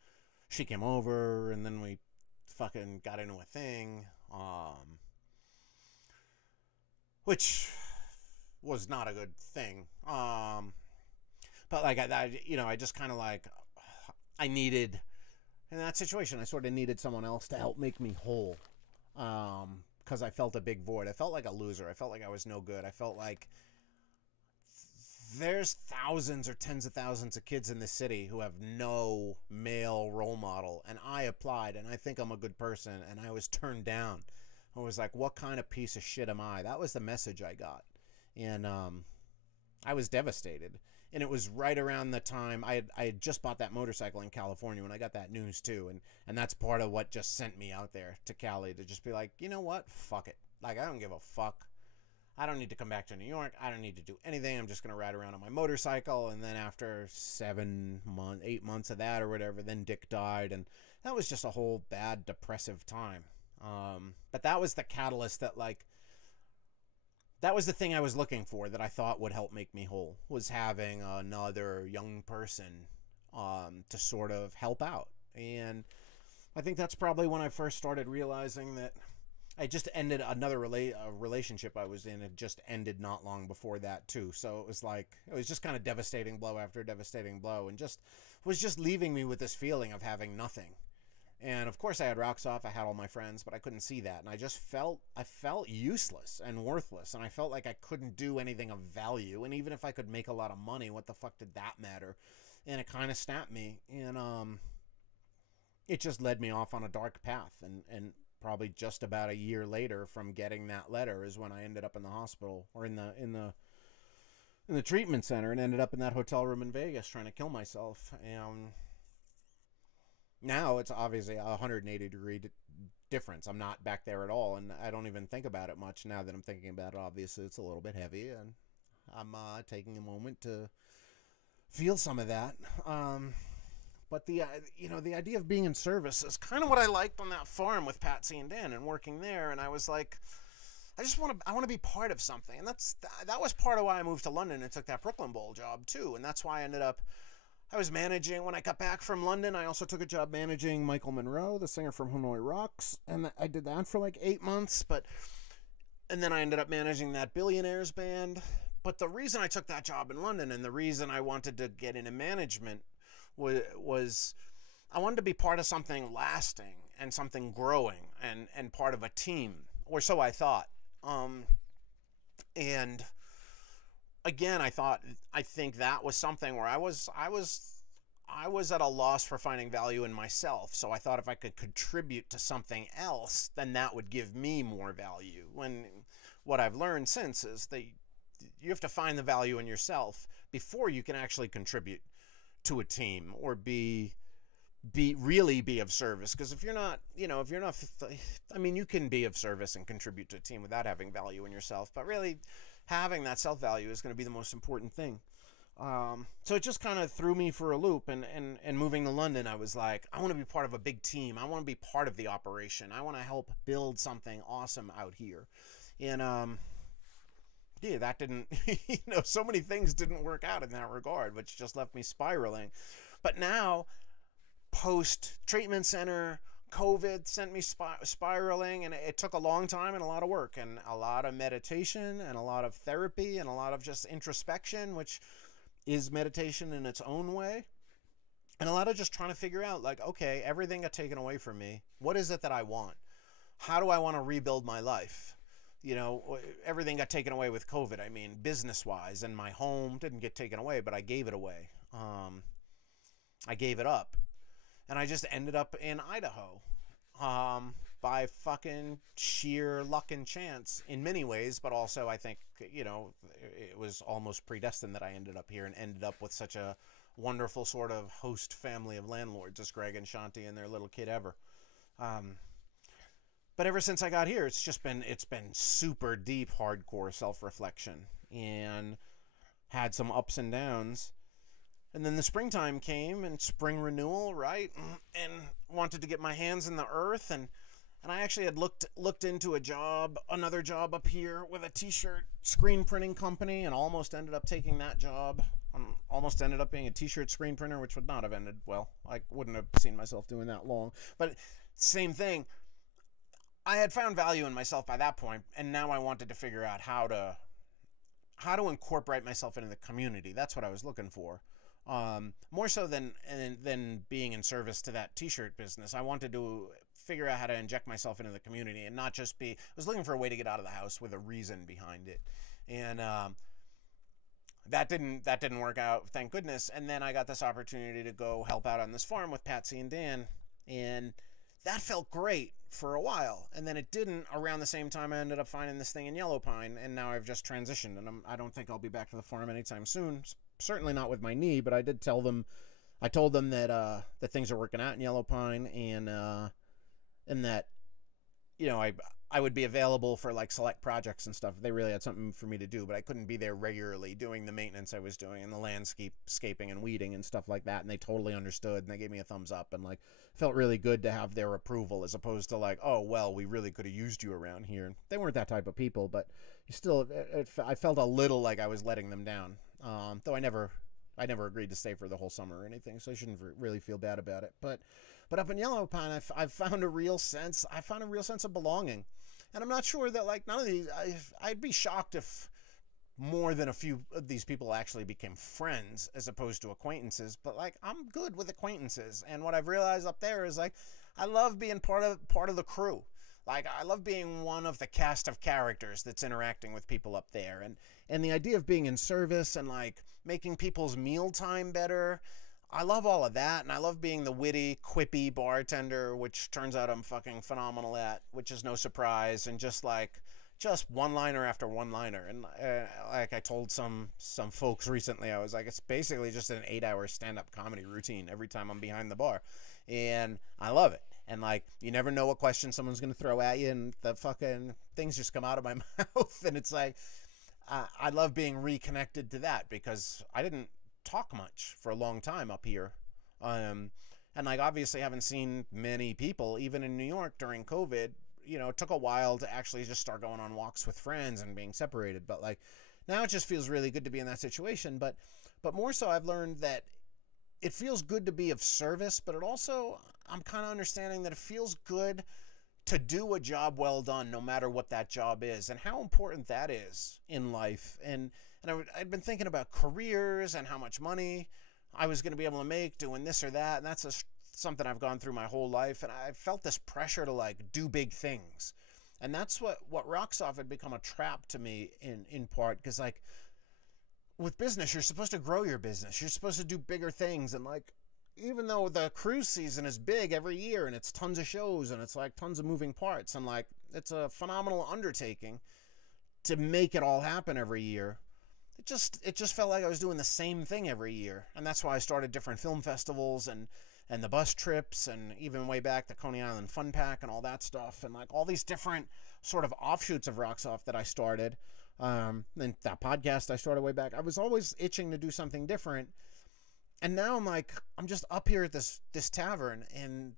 she came over, and then we fucking got into a thing, which was not a good thing. But like, I just kind of like, I needed, in that situation, I sort of needed someone else to help make me whole. Because I felt a big void. I felt like a loser. I felt like I was no good. I felt like there's thousands or tens of thousands of kids in this city who have no male role model, and I applied, and I think I'm a good person, and I was turned down. I was like, what kind of piece of shit am I? That was the message I got. And I was devastated. And it was right around the time I had just bought that motorcycle in California when I got that news too. And that's part of what just sent me out there to Cali, to just be like, you know what? Fuck it. Like, I don't give a fuck. I don't need to come back to New York. I don't need to do anything. I'm just going to ride around on my motorcycle. And then after 8 months of that or whatever, then Dick died. And that was just a whole bad, depressive time. But that was the catalyst that, like, that was the thing I was looking for, that I thought would help make me whole, was having another young person to sort of help out. And I think that's probably when I first started realizing that I just ended another relationship I was in. It just ended not long before that too. So it was just kind of devastating blow after devastating blow, and was just leaving me with this feeling of having nothing. And of course I had rocks off, I had all my friends, but I couldn't see that. And I felt useless and worthless. And I felt like I couldn't do anything of value. And even if I could make a lot of money, what the fuck did that matter? And it kind of snapped me. And it just led me off on a dark path. And probably just about a year later from getting that letter is when I ended up in the hospital, or in the treatment center, and ended up in that hotel room in Vegas trying to kill myself. And now it's obviously a 180-degree difference. I'm not back there at all, and I don't even think about it much now that I'm thinking about it. Obviously, it's a little bit heavy, and I'm taking a moment to feel some of that. But the idea of being in service is kind of what I liked on that farm with Patsy and Dan and working there. And I was like, I want to be part of something. And that was part of why I moved to London and took that Brooklyn Bowl job too. And that's why I was managing, when I got back from London, I also took a job managing Michael Monroe, the singer from Hanoi Rocks. And I did that for like 8 months, and then I ended up managing that Billionaires band. But the reason I took that job in London, and the reason I wanted to get into management, was I wanted to be part of something lasting and something growing, and part of a team, or so I thought. And again, I think that was something where I was at a loss for finding value in myself. So I thought if I could contribute to something else, then that would give me more value. When what I've learned since is that you have to find the value in yourself before you can actually contribute to a team, or really be of service. Because if you're not, I mean, you can be of service and contribute to a team without having value in yourself, but really having that self-value is going to be the most important thing. So it just kind of threw me for a loop, and moving to London, I was like, I want to be part of a big team. I want to be part of the operation. I want to help build something awesome out here. And yeah, that didn't, so many things didn't work out in that regard, which just left me spiraling. But now, post-treatment center, COVID sent me spiraling, and it took a long time and a lot of work, and a lot of meditation, and a lot of therapy, and a lot of just introspection, which is meditation in its own way. And a lot of just trying to figure out, like, okay, everything got taken away from me. What is it that I want? How do I want to rebuild my life? you know, everything got taken away with COVID. I mean, business-wise, and my home didn't get taken away, but I gave it away. I gave it up, and I just ended up in Idaho, by fucking sheer luck and chance in many ways, but also I think, you know, it was almost predestined that I ended up here and ended up with such a wonderful sort of host family of landlords as Greg and Shanti and their little kid Ever. But ever since I got here, it's been super deep, hardcore self-reflection, and had some ups and downs. And then the springtime came, and spring renewal, right? And wanted to get my hands in the earth, and I actually had looked into another job up here with a t-shirt screen printing company, and almost ended up taking that job. Almost ended up being a t-shirt screen printer, which would not have ended well. I wouldn't have seen myself doing that long. But same thing. I had found value in myself by that point, and now I wanted to figure out how to incorporate myself into the community. That's what I was looking for. More so than being in service to that t-shirt business. I wanted to figure out how to inject myself into the community and not just I was looking for a way to get out of the house with a reason behind it. And that didn't work out, thank goodness. And then I got this opportunity to go help out on this farm with Patsy and Dan, and that felt great for a while. And then it didn't. Around the same time, I ended up finding this thing in Yellow Pine, and now I've just transitioned, and I don't think I'll be back to the farm anytime soon. Certainly not with my knee, but I told them that that things are working out in Yellow Pine, and that, you know, I would be available for like select projects and stuff. They really had something for me to do, but I couldn't be there regularly doing the maintenance I was doing and the landscaping and weeding and stuff like that. And they totally understood, and they gave me a thumbs up, and like felt really good to have their approval, as opposed to like, oh well, we really could have used you around here. They weren't that type of people, but still, I felt a little like I was letting them down. Though I never agreed to stay for the whole summer or anything, so I shouldn't really feel bad about it. But up in Yellow Pine, I've found a real sense of belonging. And I'm not sure that, like, none of these, I'd be shocked if more than a few of these people actually became friends as opposed to acquaintances. But, like, I'm good with acquaintances. And what I've realized up there is, like, I love being part of the crew. Like, I love being one of the cast of characters that's interacting with people up there. And the idea of being in service and, like, making people's mealtime better, I love all of that, and I love being the witty, quippy bartender, which turns out I'm fucking phenomenal at, which is no surprise, and just one-liner after one-liner. And like I told some folks recently, I was like, it's basically just an 8-hour stand-up comedy routine every time I'm behind the bar, and I love it. And like, you never know what question someone's gonna throw at you, and the fucking things just come out of my mouth, and it's like, I love being reconnected to that, because I didn't talk much for a long time up here, and like obviously haven't seen many people even in New York during COVID. You know, it took a while to actually just start going on walks with friends and being separated, but like now it just feels really good to be in that situation. But more so, I've learned that it feels good to be of service, but it also, I'm kind of understanding that it feels good to do a job well done, no matter what that job is, and how important that is in life. And I'd been thinking about careers and how much money I was going to be able to make doing this or that, and that's something I've gone through my whole life, and I felt this pressure to like do big things, and that's what Rocks Off had become a trap to me in part, because like with business, you're supposed to grow your business, you're supposed to do bigger things, and like even though the cruise season is big every year and it's tons of shows and it's like tons of moving parts, and like it's a phenomenal undertaking to make it all happen every year, it just felt like I was doing the same thing every year. And that's why I started different film festivals and the bus trips, and even way back the Coney Island Fun Pack and all that stuff, and like all these different sort of offshoots of Rocks Off that I started, and that podcast I started way back. I was always itching to do something different, and now I'm just up here at this tavern, and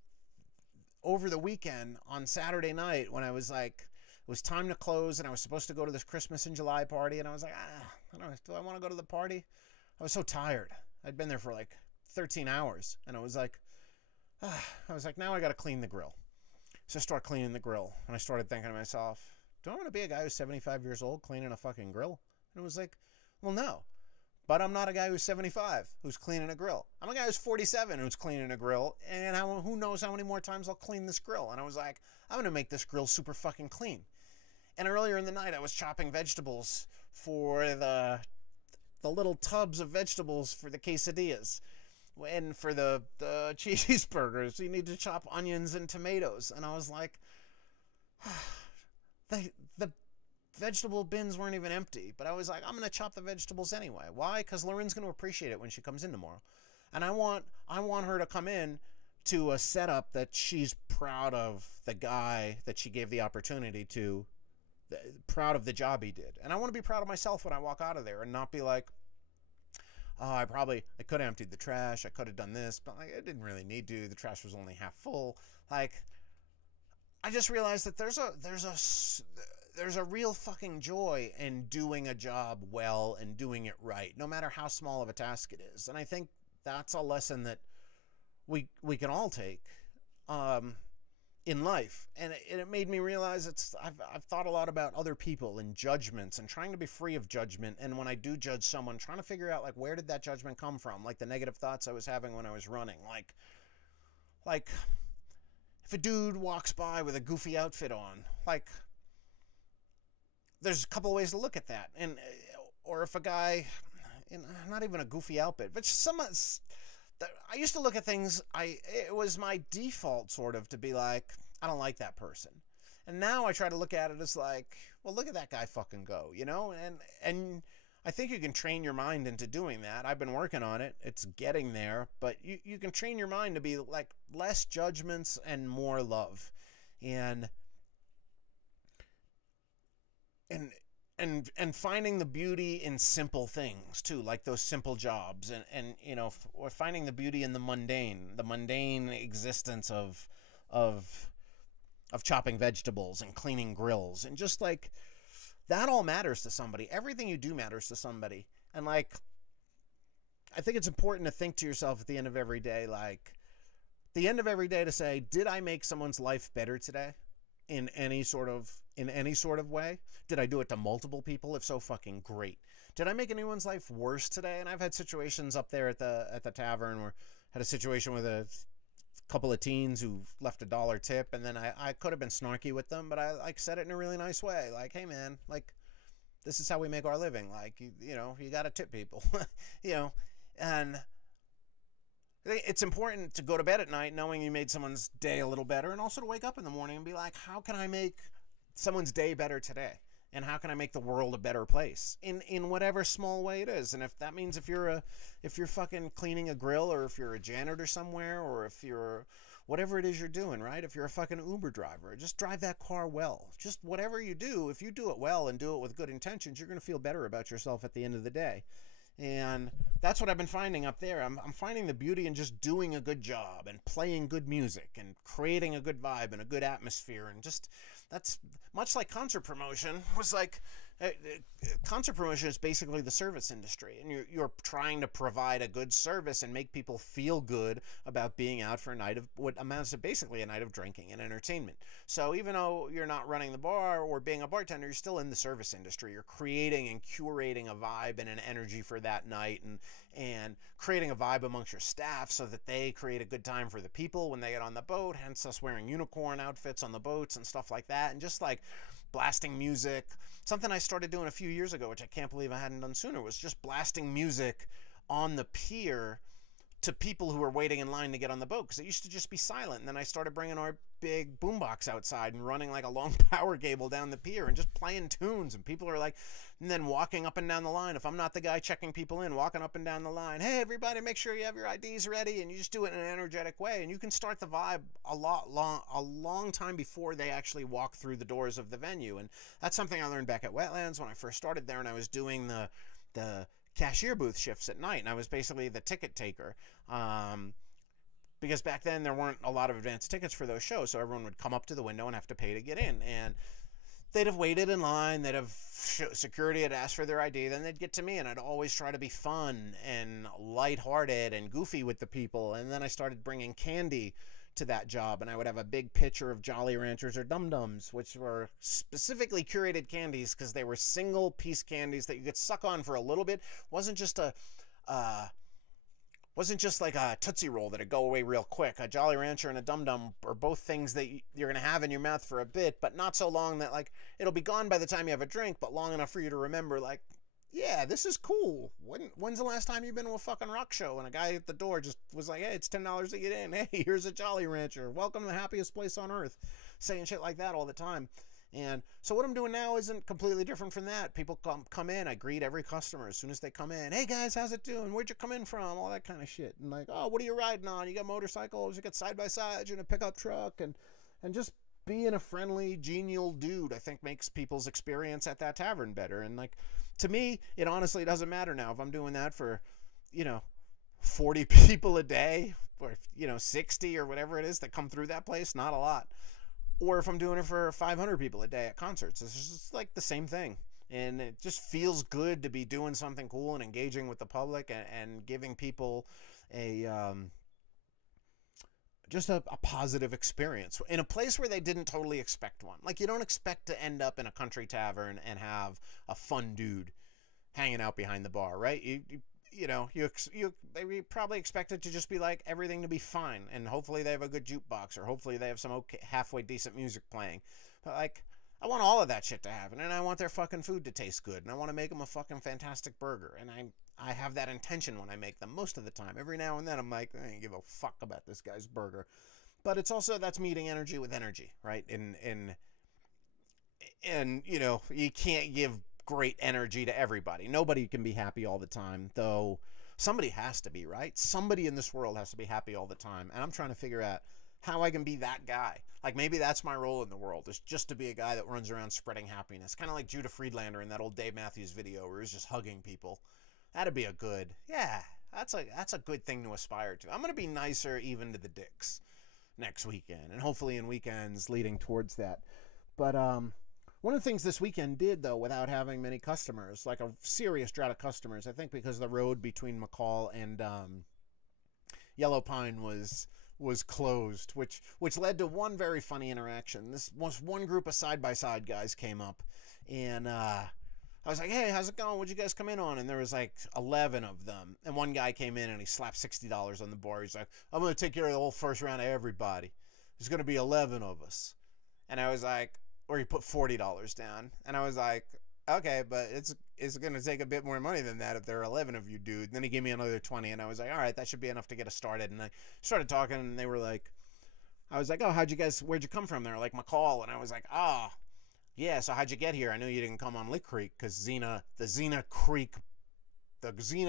over the weekend on Saturday night, when I was like, it was time to close and I was supposed to go to this Christmas in July party, and I was like, I don't know, do I want to go to the party? I was so tired. I'd been there for like 13 hours, and I was like, now I got to clean the grill. So I start cleaning the grill, and I started thinking to myself, do I want to be a guy who's 75 years old cleaning a fucking grill? And it was like, well, no. But I'm not a guy who's 75 who's cleaning a grill. I'm a guy who's 47 who's cleaning a grill, and who knows how many more times I'll clean this grill. And I was like, I'm going to make this grill super fucking clean. And earlier in the night, I was chopping vegetables for the little tubs of vegetables for the quesadillas. And for the cheeseburgers, you need to chop onions and tomatoes. And I was like, the vegetable bins weren't even empty. But I was like, I'm going to chop the vegetables anyway. Why? Because Lauren's going to appreciate it when she comes in tomorrow. And I want her to come in to a setup that she's proud of the guy that she gave the opportunity to, proud of the job he did. And I want to be proud of myself when I walk out of there and not be like, oh, I could have emptied the trash. I could have done this, but like, I didn't really need to. The trash was only half full. Like, I just realized that there's a real fucking joy in doing a job well and doing it right, no matter how small of a task it is. And I think that's a lesson that we can all take in life. And it made me realize I've thought a lot about other people and judgments and trying to be free of judgment. And when I do judge someone, trying to figure out, like, where did that judgment come from? Like the negative thoughts I was having when I was running. Like if a dude walks by with a goofy outfit on, like, there's a couple of ways to look at that. And or if a guy, not even a goofy outfit, but I used to look at things, it was my default sort of to be like, I don't like that person. And now I try to look at it as like, well, look at that guy fucking go, you know? And I think you can train your mind into doing that. I've been working on it. It's getting there, but you can train your mind to be like less judgments and more love. And finding the beauty in simple things too, like those simple jobs, and you know, or finding the beauty in the mundane existence of chopping vegetables and cleaning grills, and just like that all matters to somebody. Everything you do matters to somebody. And like, I think it's important to think to yourself at the end of every day, like the end of every day, to say, did I make someone's life better today in any sort of way? Did I do it to multiple people? If so, fucking great. Did I make anyone's life worse today? And I've had situations up there at the tavern where I had a situation with a couple of teens who left $1 tip, and then I could have been snarky with them, but I like said it in a really nice way. Like, hey man, like, this is how we make our living. Like, you know, you got to tip people, you know. And it's important to go to bed at night knowing you made someone's day a little better, and also to wake up in the morning and be like, how can I make someone's day better today? And how can I make the world a better place in whatever small way it is? And if that means if you're fucking cleaning a grill, or if you're a janitor somewhere, or if you're whatever it is you're doing, right? If you're a fucking Uber driver, just drive that car well. Just whatever you do, if you do it well and do it with good intentions, you're going to feel better about yourself at the end of the day. And that's what I've been finding up there. I'm finding the beauty in just doing a good job and playing good music and creating a good vibe and a good atmosphere. And just, that's much like concert promotion was like, concert promotion is basically the service industry, and you're trying to provide a good service and make people feel good about being out for a night of what amounts to basically a night of drinking and entertainment. So even though you're not running the bar or being a bartender, you're still in the service industry. You're creating and curating a vibe and an energy for that night, and creating a vibe amongst your staff so that they create a good time for the people when they get on the boat, hence us wearing unicorn outfits on the boats and stuff like that, and just like blasting music. Something I started doing a few years ago, which I can't believe I hadn't done sooner, was just blasting music on the pier to people who were waiting in line to get on the boat, because it used to just be silent. And then I started bringing our big boombox outside and running like a long power cable down the pier and just playing tunes, and people are like, and then walking up and down the line, if I'm not the guy checking people in, walking up and down the line, hey everybody, make sure you have your IDs ready, and you just do it in an energetic way, and you can start the vibe a long time before they actually walk through the doors of the venue. And that's something I learned back at Wetlands when I first started there, and I was doing the cashier booth shifts at night, and I was basically the ticket taker, because back then there weren't a lot of advance tickets for those shows, so everyone would come up to the window and have to pay to get in, and they'd have waited in line, they'd have security had asked for their ID, then they'd get to me, and I'd always try to be fun and lighthearted and goofy with the people. And then I started bringing candy to that job, and I would have a big pitcher of Jolly Ranchers or Dum Dums, which were specifically curated candies because they were single piece candies that you could suck on for a little bit. It wasn't just a wasn't just like a Tootsie Roll that'd go away real quick. A Jolly Rancher and a Dum Dum are both things that you're going to have in your mouth for a bit, but not so long that, like, it'll be gone by the time you have a drink, but long enough for you to remember, like, yeah, this is cool. When's the last time you've been to a fucking rock show and a guy at the door just was like, hey, it's $10 to get in. Hey, here's a Jolly Rancher. Welcome to the happiest place on earth. Saying shit like that all the time. And so what I'm doing now isn't completely different from that. People come in. I greet every customer as soon as they come in. Hey, guys, how's it doing? Where'd you come in from? All that kind of shit. And like, oh, what are you riding on? You got motorcycles? You got side-by-sides? You in a pickup truck? And just being a friendly, genial dude, I think makes people's experience at that tavern better. And like, to me, it honestly doesn't matter now if I'm doing that for, 40 people a day or, 60 or whatever it is that come through that place. Not a lot. Or if I'm doing it for 500 people a day at concerts. It's just like the same thing. And it just feels good to be doing something cool and engaging with the public and giving people just a positive experience in a place where they didn't totally expect one. Like, you don't expect to end up in a country tavern and have a fun dude hanging out behind the bar, right? They probably expect it to just be like everything to be fine, and hopefully they have a good jukebox, or hopefully they have some okay, halfway decent music playing. But like, I want all of that shit to happen, and I want their fucking food to taste good, and I want to make them a fucking fantastic burger, and I have that intention when I make them most of the time. Every now and then I'm like, I don't give a fuck about this guy's burger. But it's also, that's meeting energy with energy, right? And you can't give great energy to everybody. Nobody can be happy all the time, though somebody has to be, right? Somebody in this world has to be happy all the time, and I'm trying to figure out how I can be that guy. Like, maybe that's my role in the world, is just to be a guy that runs around spreading happiness, kind of like Judah Friedlander in that old Dave Matthews video where he's just hugging people. That'd be a good, that's a good thing to aspire to. I'm gonna be nicer even to the dicks next weekend, and hopefully in weekends leading towards that. But one of the things this weekend did, though, without having many customers, like a serious drought of customers, I think because the road between McCall and Yellow Pine was closed, which led to one very funny interaction. This was one group of side-by-side guys came up, and I was like, hey, how's it going? What'd you guys come in on? And there was like 11 of them, and one guy came in and he slapped $60 on the bar. He's like, I'm going to take care of the whole first round of everybody. There's going to be 11 of us. And I was like, or he put $40 down, and I was like, okay, but it's going to take a bit more money than that if there are 11 of you, dude. And then he gave me another 20, and I was like, all right, that should be enough to get us started. And I started talking, and they were like, I was like, oh, where'd you come from? They were like, McCall. And I was like, yeah, so how'd you get here? I knew you didn't come on Lick Creek because the Xena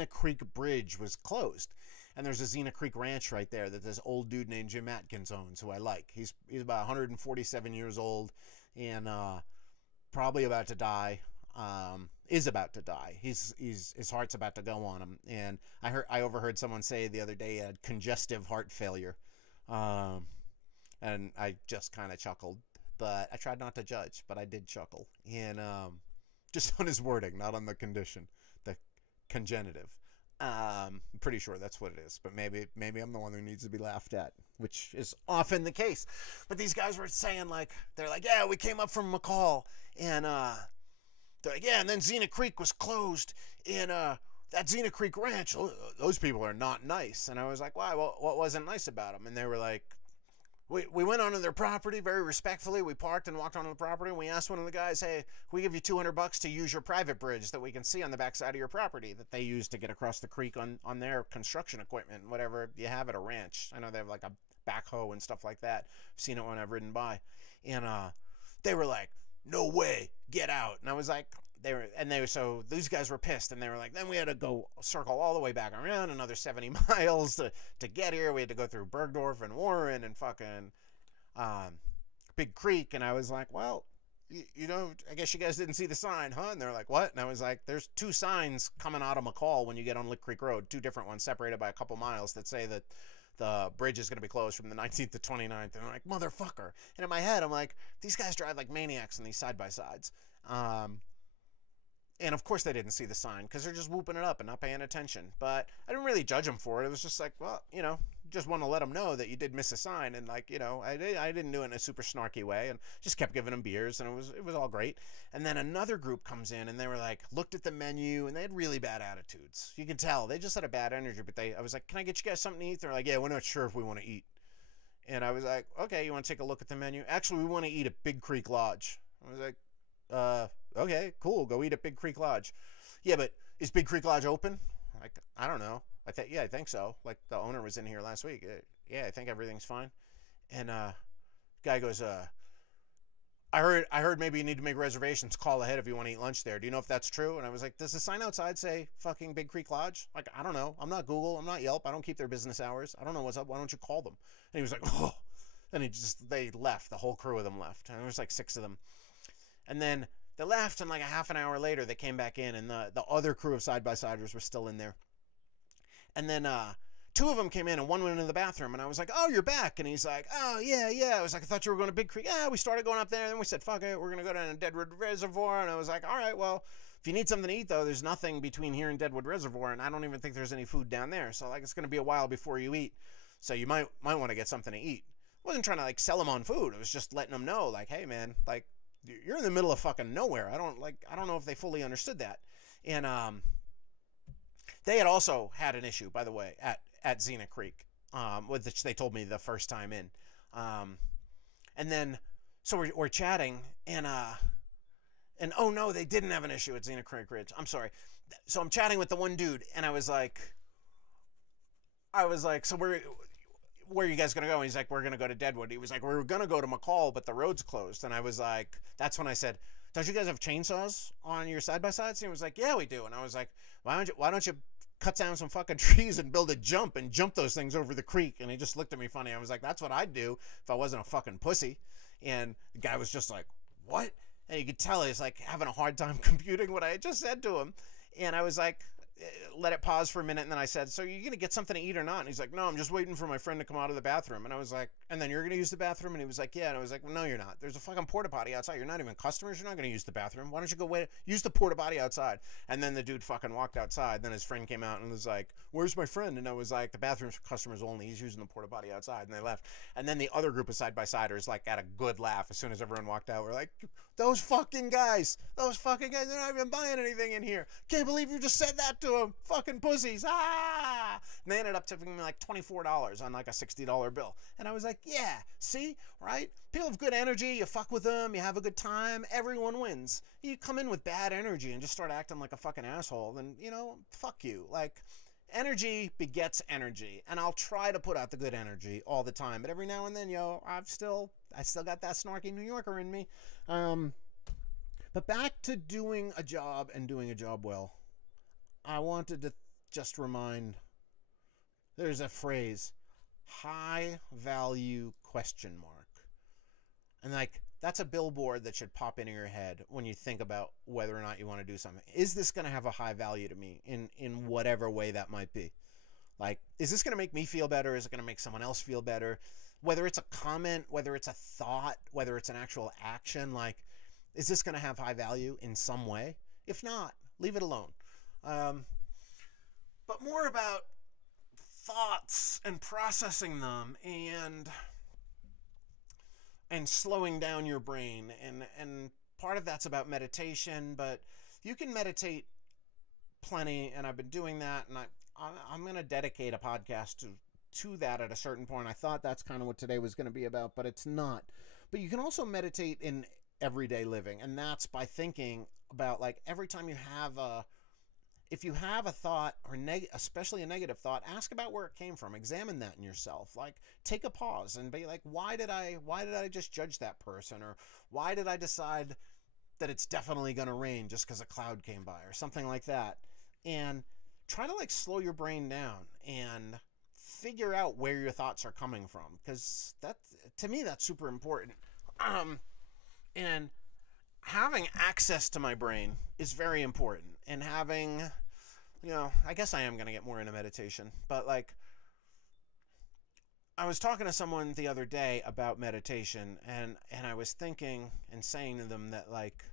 Creek Bridge was closed. And there's a Xena Creek Ranch right there that this old dude named Jim Atkins owns, who I like. He's about 147 years old and probably about to die. Is about to die. His heart's about to go on him. And I overheard someone say the other day he had congestive heart failure. And I just kind of chuckled. But I tried not to judge, but I did chuckle. And just on his wording, not on the condition, the congenitive. I'm pretty sure that's what it is, but maybe I'm the one who needs to be laughed at, which is often the case. But these guys were saying, like, they're like, yeah, we came up from McCall, and they're like, yeah, and then Xena Creek was closed, and that Xena Creek Ranch, those people are not nice. And I was like, why? Well, what wasn't nice about them? And they were like, we went onto their property very respectfully. We parked and walked onto the property, and we asked one of the guys, hey, we give you $200 to use your private bridge that we can see on the backside of your property that they use to get across the creek on their construction equipment, whatever you have at a ranch. I know they have like a backhoe and stuff like that. I've seen it when I've ridden by. And they were like, no way, get out. And I was like, so these guys were pissed, and they were like, then we had to go circle all the way back around another 70 miles to get here. We had to go through Bergdorf and Warren and fucking Big Creek. And I was like, well, I guess you guys didn't see the sign, huh? And they're like, what? And I was like, there's two signs coming out of McCall when you get on Lick Creek Road, two different ones separated by a couple miles that say that the bridge is going to be closed from the 19th to 29th. And I'm like, motherfucker. And in my head, I'm like, these guys drive like maniacs in these side-by-sides. And of course they didn't see the sign because they're just whooping it up and not paying attention. But I didn't really judge them for it. It was just like, well, just want to let them know that you did miss a sign. And like, you know, I didn't do it in a super snarky way, and just kept giving them beers, and it was all great. And then another group comes in, and they were like, looked at the menu, and they had really bad attitudes. You could tell they just had a bad energy. But I was like, can I get you guys something to eat? They're like, yeah, we're not sure if we want to eat. And I was like, okay, you want to take a look at the menu? Actually, we want to eat at Big Creek Lodge. I was like, okay, cool, go eat at Big Creek Lodge. Yeah, but is Big Creek Lodge open? Like, I don't know. Yeah, I think so. Like, the owner was in here last week. Yeah, I think everything's fine. And guy goes, I heard maybe you need to make reservations. Call ahead if you want to eat lunch there. Do you know if that's true? And I was like, does the sign outside say fucking Big Creek Lodge? Like, I don't know. I'm not Google. I'm not Yelp. I don't keep their business hours. I don't know what's up. Why don't you call them? And he was like, oh. And they left. The whole crew of them left. And there was like 6 of them. And then they left, and like a half an hour later, they came back in, and the other crew of side-by-siders were still in there. And then 2 of them came in, and one went into the bathroom, and I was like, oh, you're back. And he's like, oh, yeah. I was like, I thought you were going to Big Creek. Yeah, we started going up there, and then we said, fuck it, we're going to go down to Deadwood Reservoir. And I was like, all right, well, if you need something to eat, though, there's nothing between here and Deadwood Reservoir, and I don't even think there's any food down there. So, like, it's going to be a while before you eat. So you might want to get something to eat. I wasn't trying to, like, sell them on food. I was just letting them know, like, hey, man, like, you're in the middle of fucking nowhere. I don't know if they fully understood that. And they had also had an issue, by the way, at Xena Creek, which they told me the first time in. And then so we're chatting, and oh no, they didn't have an issue at Xena Creek Ridge. I'm sorry. So I'm chatting with the one dude, and I was like, so where are you guys gonna go? And he's like, we're gonna go to Deadwood. He was like, we were gonna go to McCall, but the road's closed. And I was like, that's when I said, don't you guys have chainsaws on your side-by-sides? And he was like, yeah, we do. And I was like, why don't you cut down some fucking trees and build a jump and jump those things over the creek? And he just looked at me funny. I was like, that's what I'd do if I wasn't a fucking pussy. And the guy was just like, what? And you could tell he's like having a hard time computing what I had just said to him. And I was like, let it pause for a minute, and then I said, so you're gonna get something to eat or not? And he's like, no, I'm just waiting for my friend to come out of the bathroom. And I was like, and then you're gonna use the bathroom? And he was like, yeah. And I was like, well, no, you're not. There's a fucking porta potty outside. You're not even customers. You're not gonna use the bathroom. Why don't you go use the porta potty outside? And then the dude fucking walked outside. Then his friend came out and was like, where's my friend? And I was like, the bathroom's for customers only. He's using the porta potty outside. And they left. And then the other group of side-by-siders like had a good laugh as soon as everyone walked out. We're like, those fucking guys, they're not even buying anything in here. Can't believe you just said that to them. Fucking pussies. Ah! And they ended up tipping me like $24 on like a $60 bill. And I was like, yeah, see, right? People have good energy. You fuck with them. You have a good time. Everyone wins. You come in with bad energy and just start acting like a fucking asshole, then, you know, fuck you. Like, energy begets energy. And I'll try to put out the good energy all the time. But every now and then, I still got that snarky New Yorker in me. But back to doing a job and doing a job well. I wanted to just remind, there's a phrase, high value question mark. And like, that's a billboard that should pop into your head when you think about whether or not you want to do something. Is this going to have a high value to me in whatever way that might be? Like, is this going to make me feel better? Is it going to make someone else feel better? Whether it's a comment, whether it's a thought, whether it's an actual action, like, is this going to have high value in some way? If not, leave it alone. But more about thoughts and processing them and slowing down your brain. And part of that's about meditation, but you can meditate plenty, and I've been doing that, and I'm going to dedicate a podcast to that at a certain point. I thought that's kind of what today was going to be about, but it's not. But you can also meditate in everyday living, and that's by thinking about, like, every time you have if you have a thought, or especially a negative thought, ask about where it came from. Examine that in yourself. Like, take a pause and be like, why did I just judge that person? Or why did I decide that it's definitely going to rain just because a cloud came by, or something like that? And try to, like, slow your brain down and figure out where your thoughts are coming from, because that, to me, that's super important. And having access to my brain is very important. And having, I guess I am going to get more into meditation, but like, I was talking to someone the other day about meditation, and I was thinking and saying to them that like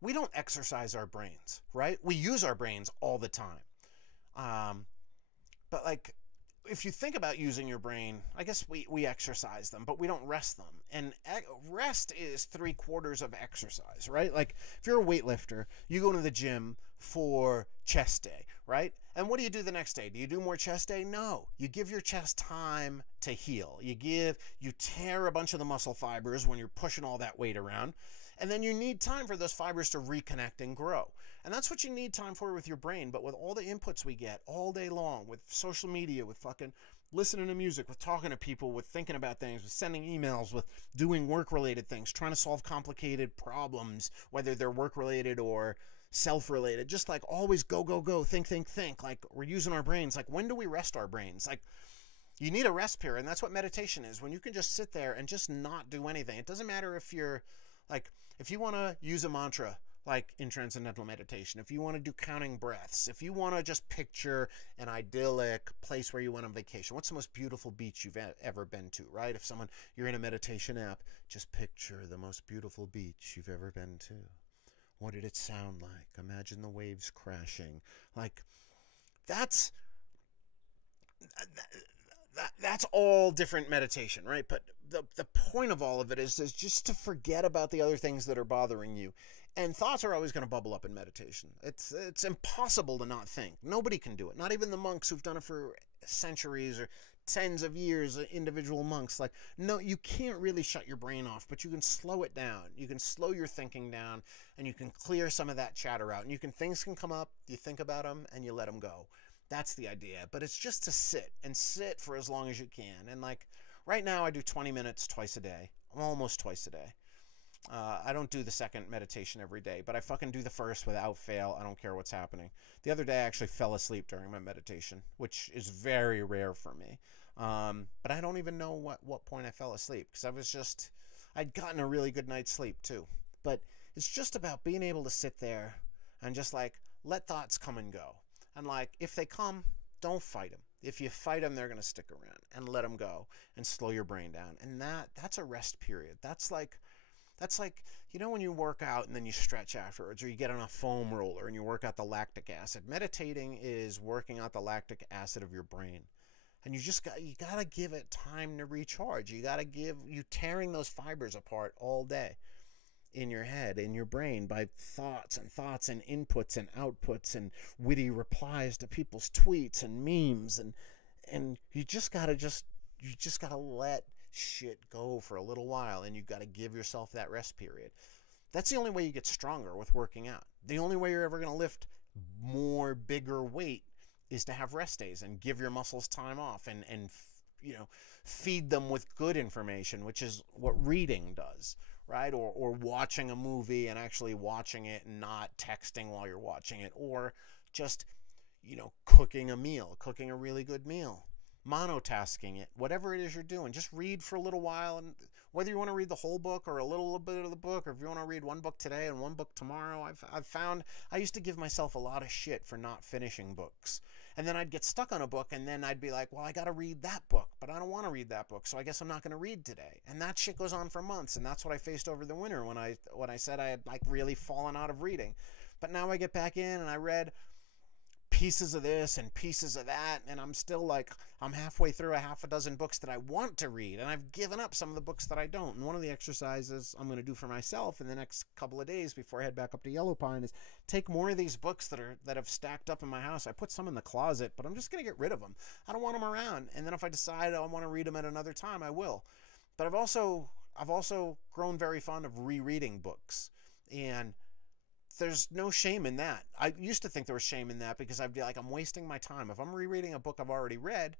we don't exercise our brains, right? We use our brains all the time. But like, if you think about using your brain, I guess we exercise them, but we don't rest them. And rest is 3/4 of exercise, right? Like, if you're a weightlifter, you go to the gym for chest day, right? And what do you do the next day? Do you do more chest day? No. You give your chest time to heal. You tear a bunch of the muscle fibers when you're pushing all that weight around. And then you need time for those fibers to reconnect and grow. And that's what you need time for with your brain. But with all the inputs we get all day long, with social media, with fucking listening to music, with talking to people, with thinking about things, with sending emails, with doing work-related things, trying to solve complicated problems, whether they're work-related or self-related, just like always go, go, go, think, think, think. Like, we're using our brains. Like, when do we rest our brains? Like, you need a rest period, and that's what meditation is, when you can just sit there and just not do anything. It doesn't matter if you're, like, if you want to use a mantra, like in transcendental meditation, if you want to do counting breaths, if you want to just picture an idyllic place where you went on vacation, what's the most beautiful beach you've ever been to, right? If you're in a meditation app, just picture the most beautiful beach you've ever been to. What did it sound like? Imagine the waves crashing. Like, that's all different meditation, right? But the point of all of it is just to forget about the other things that are bothering you. And thoughts are always going to bubble up in meditation. It's impossible to not think. Nobody can do it. Not even the monks who've done it for centuries or tens of years, individual monks. Like, no, you can't really shut your brain off, but you can slow it down. You can slow your thinking down, and you can clear some of that chatter out. And things can come up, you think about them, and you let them go. That's the idea. But it's just to sit for as long as you can. And like, right now I do 20 minutes twice a day, almost twice a day. I don't do the second meditation every day, but I fucking do the first without fail. I don't care what's happening. The other day I actually fell asleep during my meditation, which is very rare for me. But I don't even know what point I fell asleep, because I'd gotten a really good night's sleep too. But it's just about being able to sit there and just like let thoughts come and go. And like, if they come, don't fight them. If you fight them, they're going to stick around, and let them go and slow your brain down. And that's a rest period. That's like, when you work out and then you stretch afterwards, or you get on a foam roller and you work out the lactic acid. Meditating is working out the lactic acid of your brain. And you got to give it time to recharge. You tearing those fibers apart all day in your head, in your brain, by thoughts and inputs and outputs and witty replies to people's tweets and memes. And you just got to let shit go for a little while, and you've got to give yourself that rest period. That's the only way you get stronger with working out. The only way you're ever going to lift more bigger weight is to have rest days and give your muscles time off and feed them with good information, which is what reading does, right? Or watching a movie and actually watching it and not texting while you're watching it, or just cooking a really good meal, monotasking it, whatever it is you're doing. Just read for a little while, and whether you want to read the whole book or a little bit of the book, or if you want to read one book today and one book tomorrow. I've found I used to give myself a lot of shit for not finishing books, and then I'd get stuck on a book, and then I'd be like, well, I got to read that book, but I don't want to read that book, so I guess I'm not going to read today. And that shit goes on for months, and that's what I faced over the winter when I said I had like really fallen out of reading. But now I get back in, and I read pieces of this and pieces of that, and I'm still like, I'm halfway through a half a dozen books that I want to read, and I've given up some of the books that I don't. And one of the exercises I'm going to do for myself in the next couple of days before I head back up to Yellow Pine is take more of these books that have stacked up in my house. I put some in the closet, but I'm just going to get rid of them. I don't want them around, and then if I decide I want to read them at another time, I will. But I've also grown very fond of rereading books, and there's no shame in that. I used to think there was shame in that, because I'd be like, I'm wasting my time. If I'm rereading a book I've already read,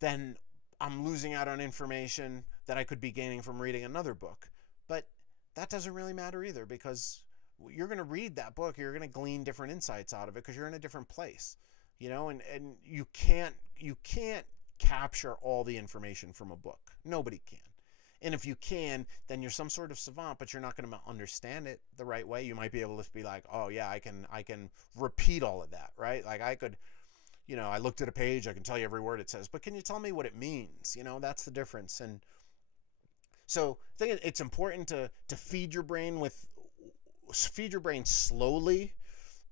then I'm losing out on information that I could be gaining from reading another book. But that doesn't really matter either, because you're going to read that book, you're going to glean different insights out of it, because you're in a different place, and you can't capture all the information from a book. Nobody can. And if you can, then you're some sort of savant, but you're not going to understand it the right way. You might be able to be like, oh yeah, I can repeat all of that, right? Like I could, I looked at a page, I can tell you every word it says, but can you tell me what it means? That's the difference. And so I think it's important to feed your brain slowly,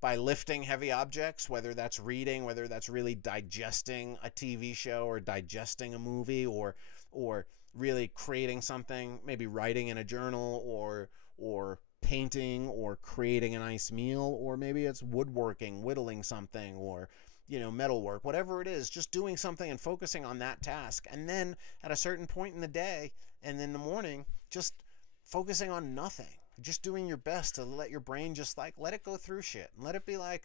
by lifting heavy objects, whether that's reading, whether that's really digesting a TV show or digesting a movie, or really creating something, maybe writing in a journal, or painting, or creating a nice meal, or maybe it's woodworking, whittling something, or metalwork, whatever it is, just doing something and focusing on that task. And then at a certain point in the day and in the morning, just focusing on nothing, just doing your best to let your brain just like let it go through shit and let it be like,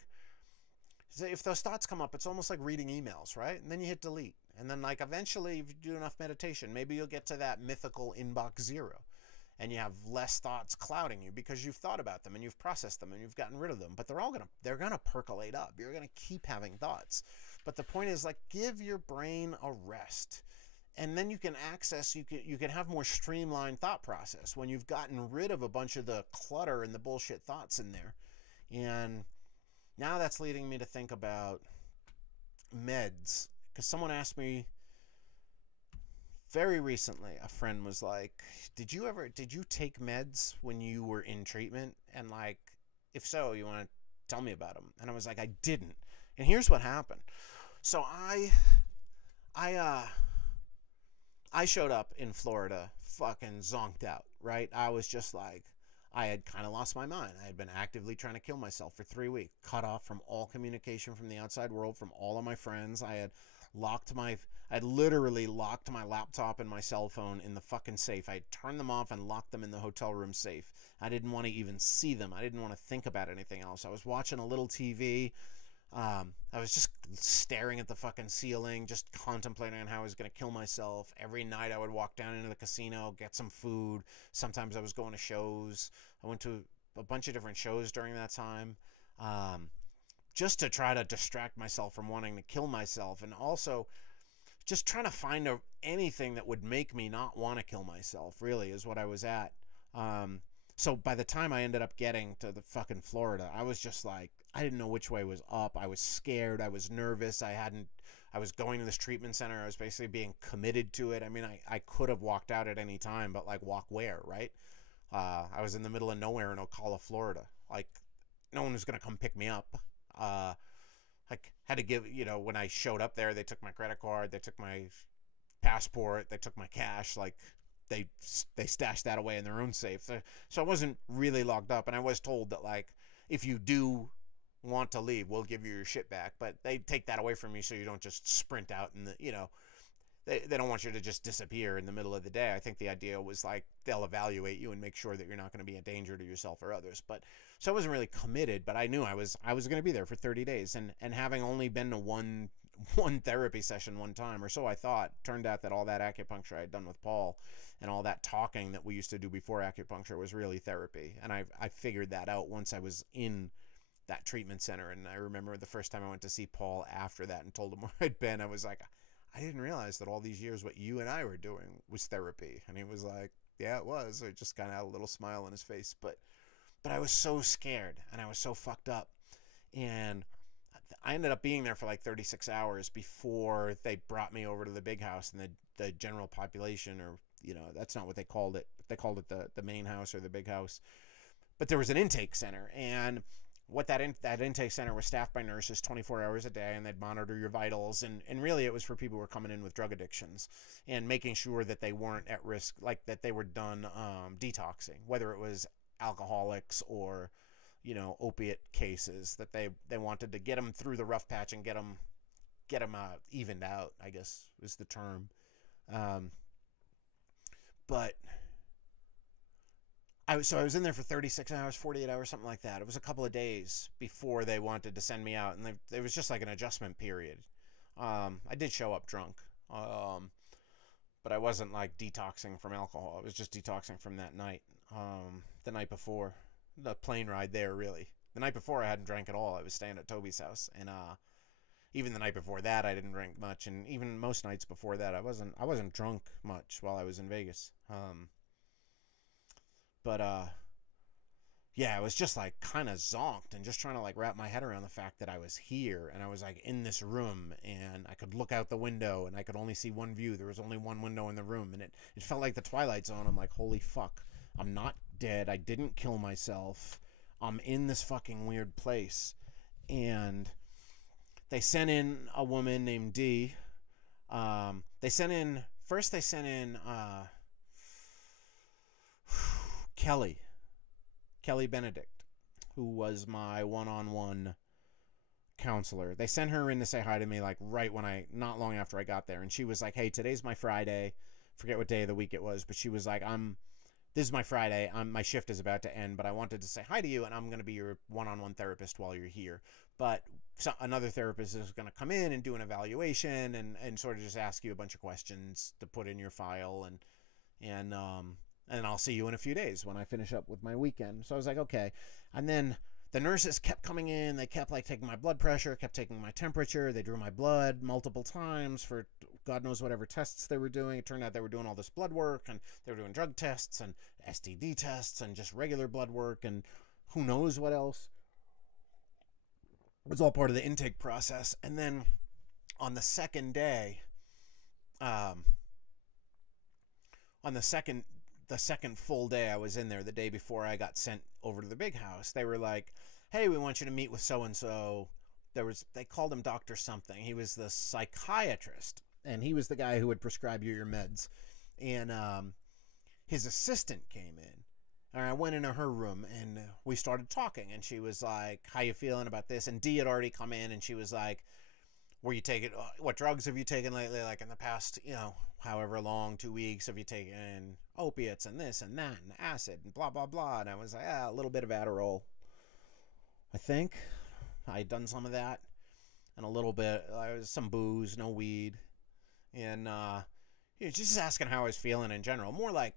if those thoughts come up, it's almost like reading emails, right? And then you hit delete, and then like eventually, if you do enough meditation, maybe you'll get to that mythical inbox zero, and you have less thoughts clouding you because you've thought about them and you've processed them and you've gotten rid of them. But they're gonna percolate up. You're gonna keep having thoughts. But the point is, like, give your brain a rest, and then you can have more streamlined thought process when you've gotten rid of a bunch of the clutter and the bullshit thoughts in there. And now that's leading me to think about meds, because someone asked me very recently, a friend was like, did you take meds when you were in treatment? And like, if so, you want to tell me about them? And I was like, I didn't. And here's what happened. So I showed up in Florida fucking zonked out, right? I was just like, I had kind of lost my mind. I had been actively trying to kill myself for 3 weeks, cut off from all communication from the outside world, from all of my friends. I had literally locked my laptop and my cell phone in the fucking safe. I turned them off and locked them in the hotel room safe. I didn't want to even see them. I didn't want to think about anything else. I was watching a little TV. I was just staring at the fucking ceiling, just contemplating on how I was going to kill myself. Every night I would walk down into the casino, get some food. Sometimes I was going to shows. I went to a bunch of different shows during that time, just to try to distract myself from wanting to kill myself, and also just trying to find anything that would make me not want to kill myself, really, is what I was at. So by the time I ended up getting to the fucking Florida, I was just like, I didn't know which way was up. I was scared. I was nervous. I was going to this treatment center. I was basically being committed to it. I mean, I could have walked out at any time, but like, walk where, right? I was in the middle of nowhere in Ocala, Florida. Like, no one was going to come pick me up. Like, had to give, when I showed up there, they took my credit card, they took my passport, they took my cash, like, they stashed that away in their own safe. So I wasn't really locked up, and I was told that, like, if you do want to leave, we'll give you your shit back, but they take that away from you so you don't just sprint out and they don't want you to just disappear in the middle of the day. I think the idea was like, they'll evaluate you and make sure that you're not going to be a danger to yourself or others. But so I wasn't really committed, but I knew I was going to be there for 30 days, and having only been to one therapy session one time, or so I thought, turned out that all that acupuncture I had done with Paul and all that talking that we used to do before acupuncture was really therapy. And I figured that out once I was in that treatment center. And I remember the first time I went to see Paul after that and told him where I'd been, I was like, I didn't realize that all these years what you and I were doing was therapy. And he was like, yeah, it was. So he just kind of had a little smile on his face. But I was so scared and I was so fucked up. And I ended up being there for like 36 hours before they brought me over to the big house, and the general population, or, that's not what they called it. They called it the main house or the big house. But there was an intake center, and what that intake center was staffed by nurses 24 hours a day, and they'd monitor your vitals, and really it was for people who were coming in with drug addictions and making sure that they weren't at risk, like that they were done detoxing, whether it was alcoholics or opiate cases, that they wanted to get them through the rough patch and get them evened out, I guess is the term. But I was in there for 36 hours, 48 hours, something like that. It was a couple of days before they wanted to send me out, and there was just like an adjustment period. I did show up drunk, but I wasn't like detoxing from alcohol. I was just detoxing from that night, the night before, the plane ride there, really. The night before, I hadn't drank at all. I was staying at Toby's house, and even the night before that, I didn't drink much, and even most nights before that, I wasn't drunk much while I was in Vegas. But yeah, I was just like kind of zonked and just trying to like wrap my head around the fact that I was here and I was like in this room and I could look out the window and I could only see one view. There was only one window in the room, and it felt like the Twilight Zone. I'm like, holy fuck, I'm not dead. I didn't kill myself. I'm in this fucking weird place. and they sent in a woman named D. They sent in Kelly Benedict, who was my one-on-one counselor. They sent her in to say hi to me, like right when not long after I got there, and she was like, "Hey, today's my Friday." Forget what day of the week it was, but she was like, this is my Friday. My shift is about to end, but I wanted to say hi to you, and I'm going to be your one-on-one therapist while you're here. But another therapist is going to come in and do an evaluation and sort of just ask you a bunch of questions to put in your file, and I'll see you in a few days when I finish up with my weekend. So I was like, okay. And then the nurses kept coming in. They kept like taking my blood pressure, kept taking my temperature. They drew my blood multiple times for God knows whatever tests they were doing. It turned out they were doing all this blood work, and they were doing drug tests and STD tests and just regular blood work and who knows what else. It was all part of the intake process. And then on the second day, on the second full day I was in there, the day before I got sent over to the big house, they were like, "Hey, we want you to meet with so-and-so." They called him Dr. something. He was the psychiatrist, and he was the guy who would prescribe you your meds. And his assistant came in, and I went into her room, and we started talking, and she was like, "How you feeling about this?" And Dee had already come in, and she was like, "Were you taking, what drugs have you taken lately? Like in the past, however long, 2 weeks, have you taken opiates and this and that and acid and blah, blah, blah?" And I was like, a little bit of Adderall. I think I had done some of that, and a little bit, some booze, no weed. And just asking how I was feeling in general. More like,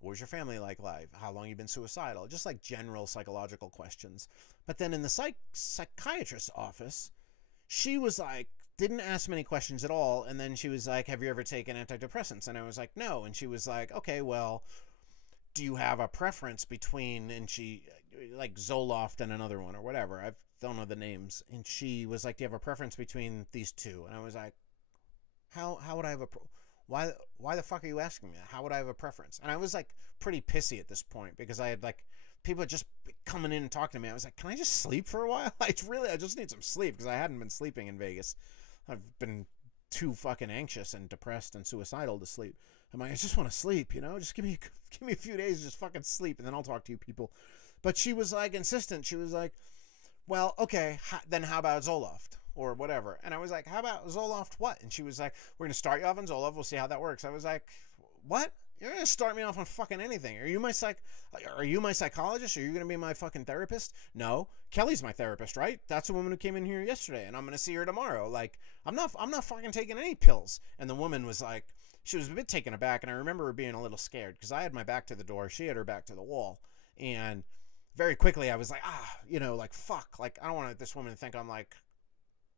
what was your family like life? How long you been suicidal? Just like general psychological questions. But then in the psychiatrist's office, she was like, didn't ask many questions at all. And then she was like, "Have you ever taken antidepressants?" And I was like, "No." And she was like, "Okay, well, do you have a preference between," and she, like Zoloft and another one or whatever. I don't know the names. And she was like, "Do you have a preference between these two?" And I was like, how would I have why the fuck are you asking me that? How would I have a preference? And I was like pretty pissy at this point because I had like people just coming in and talking to me. I was like, "Can I just sleep for a while? I just need some sleep," because I hadn't been sleeping in Vegas. I've been too fucking anxious and depressed and suicidal to sleep. I'm like, "I just want to sleep, just give me a few days to just fucking sleep, and then I'll talk to you people." But she was like insistent. She was like, "Well, okay, then how about Zoloft or whatever?" And I was like, "How about Zoloft what?" And she was like, "We're going to start you off on Zoloft. We'll see how that works." I was like, "What? You're going to start me off on fucking anything? Are you my psychologist? Are you going to be my fucking therapist?" "No, Kelly's my therapist, right? That's the woman who came in here yesterday, and I'm going to see her tomorrow. Like, I'm not fucking taking any pills." And the woman was like, she was a bit taken aback, and I remember her being a little scared because I had my back to the door. She had her back to the wall. And very quickly I was like, like, fuck. Like, I don't want this woman to think I'm like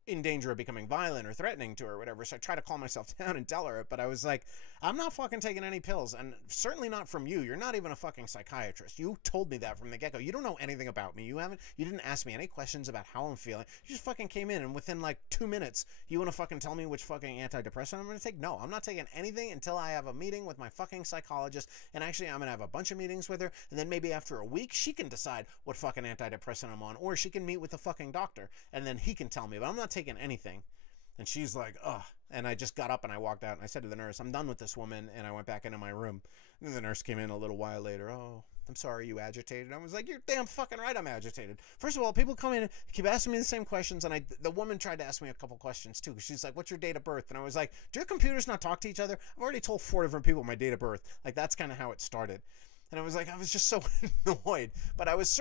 in danger of becoming violent or threatening to her or whatever. So I tried to calm myself down and tell her it, but I was like, "I'm not fucking taking any pills, and certainly not from you. You're not even a fucking psychiatrist. You told me that from the get-go. You don't know anything about me. You didn't ask me any questions about how I'm feeling. You just fucking came in, and within like 2 minutes, you want to fucking tell me which fucking antidepressant I'm going to take? No, I'm not taking anything until I have a meeting with my fucking psychologist, and actually I'm going to have a bunch of meetings with her, and then maybe after a week, she can decide what fucking antidepressant I'm on, or she can meet with the fucking doctor, and then he can tell me, but I'm not taking anything." And she's like, "Ugh." And I just got up and I walked out, and I said to the nurse, "I'm done with this woman." And I went back into my room. And then the nurse came in a little while later. "Oh, I'm sorry, you agitated?" I was like, "You're damn fucking right I'm agitated. First of all, people come in and keep asking me the same questions." And the woman tried to ask me a couple questions too. She's like, "What's your date of birth?" And I was like, "Do your computers not talk to each other? I've already told 4 different people my date of birth." Like, that's kind of how it started. And I was like, I was just so annoyed. But I was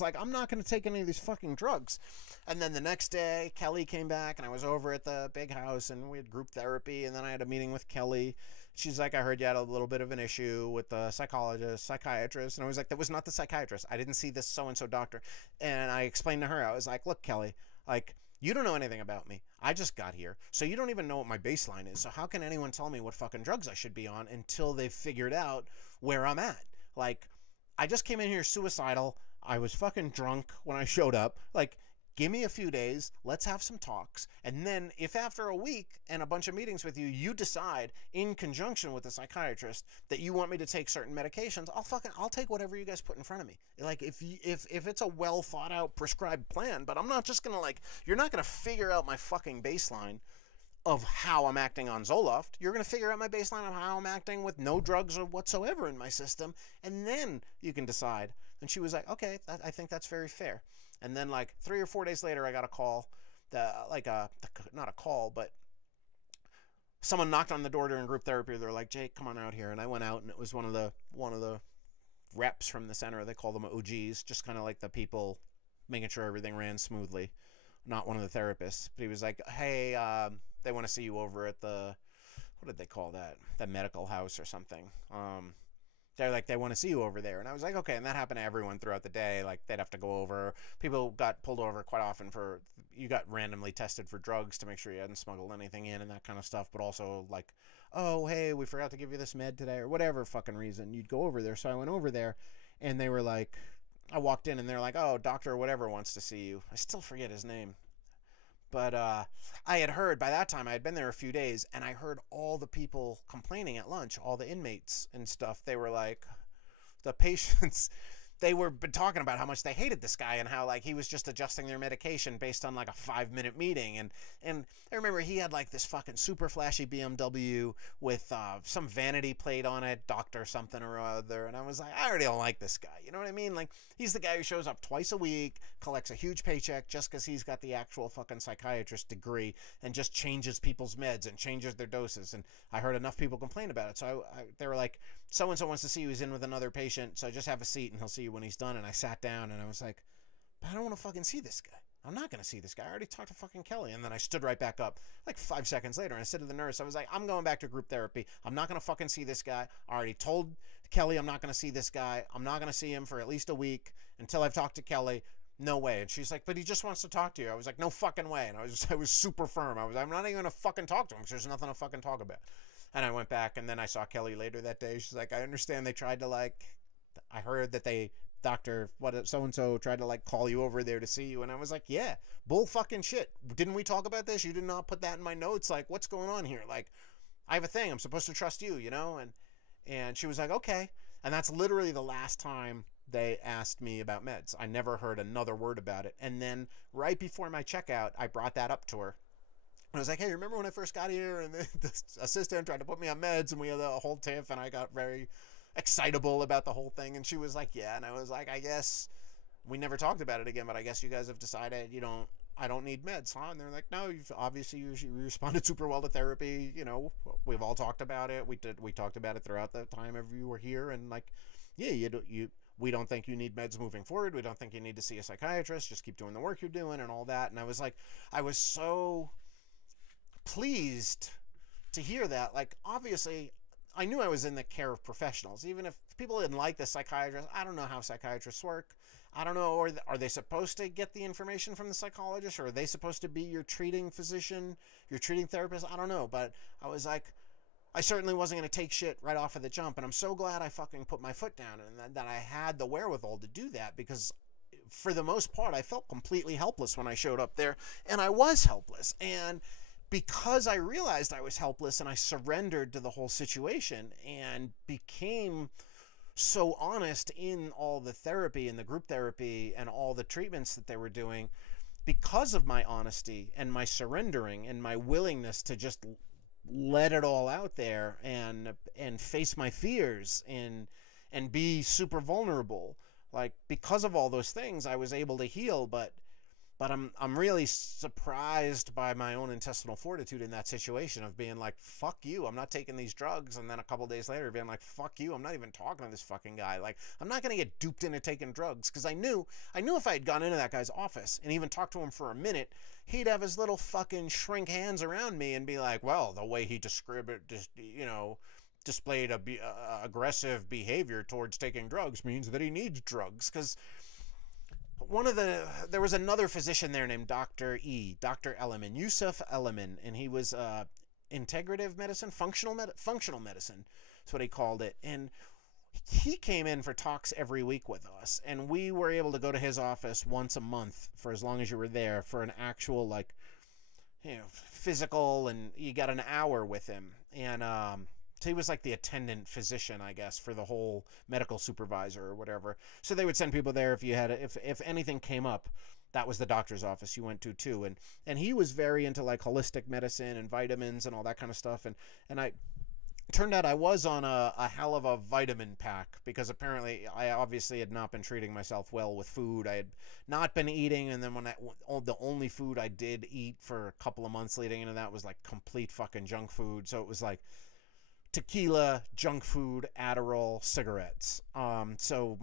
like, I'm not going to take any of these fucking drugs. And then the next day, Kelly came back, and I was over at the big house, and we had group therapy. And then I had a meeting with Kelly. She's like, "I heard you had a little bit of an issue with the psychiatrist. And I was like, "That was not the psychiatrist. I didn't see this so-and-so doctor." And I explained to her, I was like, "Look, Kelly, like, you don't know anything about me. I just got here. So you don't even know what my baseline is. So how can anyone tell me what fucking drugs I should be on until they've figured out where I'm at? Like, I just came in here suicidal. I was fucking drunk when I showed up. Like, give me a few days, let's have some talks, and then if after a week and a bunch of meetings with you, you decide in conjunction with the psychiatrist that you want me to take certain medications, I'll take whatever you guys put in front of me. Like, if it's a well thought out prescribed plan, but I'm not just gonna, like, you're not gonna figure out my fucking baseline of how I'm acting on Zoloft. You're going to figure out my baseline of how I'm acting with no drugs or whatsoever in my system, and then you can decide. And she was like, okay, I think that's very fair. And then, like, 3 or 4 days later, I got a call, not a call, but someone knocked on the door during group therapy. They're like, Jake, come on out here. And I went out, and it was one of the reps from the center. They call them OGs, just kind of like the people making sure everything ran smoothly. Not one of the therapists, but he was like, hey, they want to see you over at the, what did they call that? The medical house or something. They're like, they want to see you over there. And I was like, okay. And that happened to everyone throughout the day. Like, they'd have to go over. People got pulled over quite often for, you got randomly tested for drugs to make sure you hadn't smuggled anything in and that kind of stuff. But also, like, oh, hey, we forgot to give you this med today, or whatever fucking reason. You'd go over there. So I went over there, and they were like, I walked in, and they're like, oh, doctor whatever wants to see you. I still forget his name. But I had heard, by that time, I had been there a few days, and I heard all the people complaining at lunch, all the inmates and stuff. They were like, the patients, they were talking about how much they hated this guy and how, like, he was just adjusting their medication based on, like, a 5-minute meeting. And I remember he had, like, this fucking super flashy BMW with some vanity plate on it, doctor something or other. And I was like, I already don't like this guy. You know what I mean? Like, he's the guy who shows up twice a week, collects a huge paycheck just because he's got the actual fucking psychiatrist degree, and just changes people's meds and changes their doses. And I heard enough people complain about it. So they were like, so-and-so wants to see you. He's in with another patient, so just have a seat and he'll see you when he's done. And I sat down, and I was like, but I don't want to fucking see this guy. I'm not going to see this guy. I already talked to fucking Kelly. And then I stood right back up like 5 seconds later, and I said to the nurse, I was like, I'm going back to group therapy. I'm not going to fucking see this guy. I already told Kelly I'm not going to see this guy. I'm not going to see him for at least a week until I've talked to Kelly. No way. And she's like, but he just wants to talk to you. I was like, no fucking way. And I was super firm. I'm not even going to fucking talk to him because there's nothing to fucking talk about. And I went back, and then I saw Kelly later that day. She's like, I understand they tried to, like, I heard that Dr. so-and-so tried to, like, call you over there to see you. And I was like, yeah, bull fucking shit. Didn't we talk about this? You did not put that in my notes. Like, what's going on here? Like, I have a thing. I'm supposed to trust you, you know? And she was like, okay. And that's literally the last time they asked me about meds. I never heard another word about it. And then right before my checkout, I brought that up to her. I was like, hey, remember when I first got here and the assistant tried to put me on meds and we had a whole tiff, and I got very excitable about the whole thing? And she was like, yeah. And I was like, I guess we never talked about it again, but I guess you guys have decided I don't need meds, huh? And they're like, no, you responded super well to therapy. You know, we've all talked about it. We talked about it throughout the time you were here. And like, yeah, we don't think you need meds moving forward. We don't think you need to see a psychiatrist. Just keep doing the work you're doing and all that. And I was like, I was so pleased to hear that. Like, obviously, I knew I was in the care of professionals. Even if people didn't like the psychiatrist, I don't know how psychiatrists work. I don't know, or are they supposed to get the information from the psychologist, or are they supposed to be your treating physician, your treating therapist? I don't know, but I was like, I certainly wasn't going to take shit right off of the jump, and I'm so glad I fucking put my foot down and that I had the wherewithal to do that, because for the most part, I felt completely helpless when I showed up there, and I was helpless. And because I realized I was helpless and I surrendered to the whole situation and became so honest in all the therapy and the group therapy and all the treatments that they were doing, because of my honesty and my surrendering and my willingness to just let it all out there and face my fears and be super vulnerable, like, because of all those things, I was able to heal. But I'm really surprised by my own intestinal fortitude in that situation of being like, fuck you, I'm not taking these drugs. And then a couple days later being like, fuck you, I'm not even talking to this fucking guy. Like, I'm not going to get duped into taking drugs. Because I knew if I had gone into that guy's office and even talked to him for a minute, he'd have his little fucking shrink hands around me and be like, well, the way he described it, just, you know, displayed aggressive behavior towards taking drugs means that he needs drugs. Because there was another physician there named Dr. Elliman, Yusuf Elliman, and he was integrative medicine, functional medicine, that's what he called it. And he came in for talks every week with us, and we were able to go to his office once a month for as long as you were there for an actual, like, physical, and you got an hour with him. And so he was like the attendant physician, I guess, for the whole medical supervisor or whatever. So they would send people there if you had if anything came up. That was the doctor's office you went to too. And he was very into like holistic medicine and vitamins and all that kind of stuff. And I turned out I was on a hell of a vitamin pack, because apparently I obviously had not been treating myself well with food. I had not been eating, and then the only food I did eat for a couple of months leading into that was like complete fucking junk food. So it was like tequila, junk food, Adderall, cigarettes. So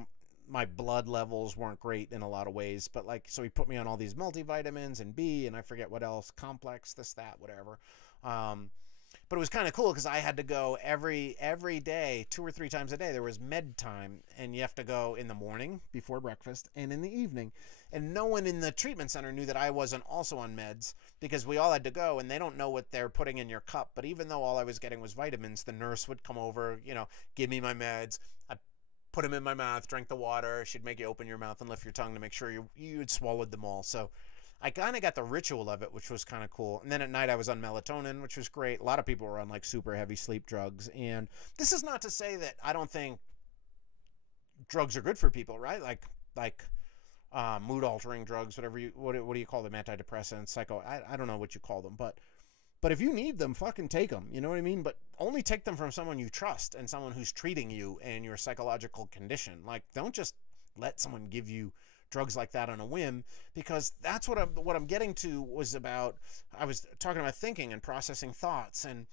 my blood levels weren't great in a lot of ways, but like, so he put me on all these multivitamins and B, and I forget what else, complex, this, that, whatever. But it was kind of cool because I had to go every day, 2 or 3 times a day. There was med time, and you have to go in the morning before breakfast and in the evening. And no one in the treatment center knew that I wasn't also on meds, because we all had to go, and they don't know what they're putting in your cup. But even though all I was getting was vitamins, the nurse would come over, give me my meds. I'd put them in my mouth, drink the water. She'd make you open your mouth and lift your tongue to make sure you had swallowed them all. So I kind of got the ritual of it, which was kind of cool. And then at night I was on melatonin, which was great. A lot of people were on like super heavy sleep drugs. And this is not to say that I don't think drugs are good for people, right? Like mood altering drugs, whatever what do you call them? Antidepressants, I don't know what you call them, but if you need them, fucking take them. You know what I mean? But only take them from someone you trust and someone who's treating you and your psychological condition. Like, don't just let someone give you drugs like that on a whim, because that's what I'm getting to was about. I was talking about thinking and processing thoughts, and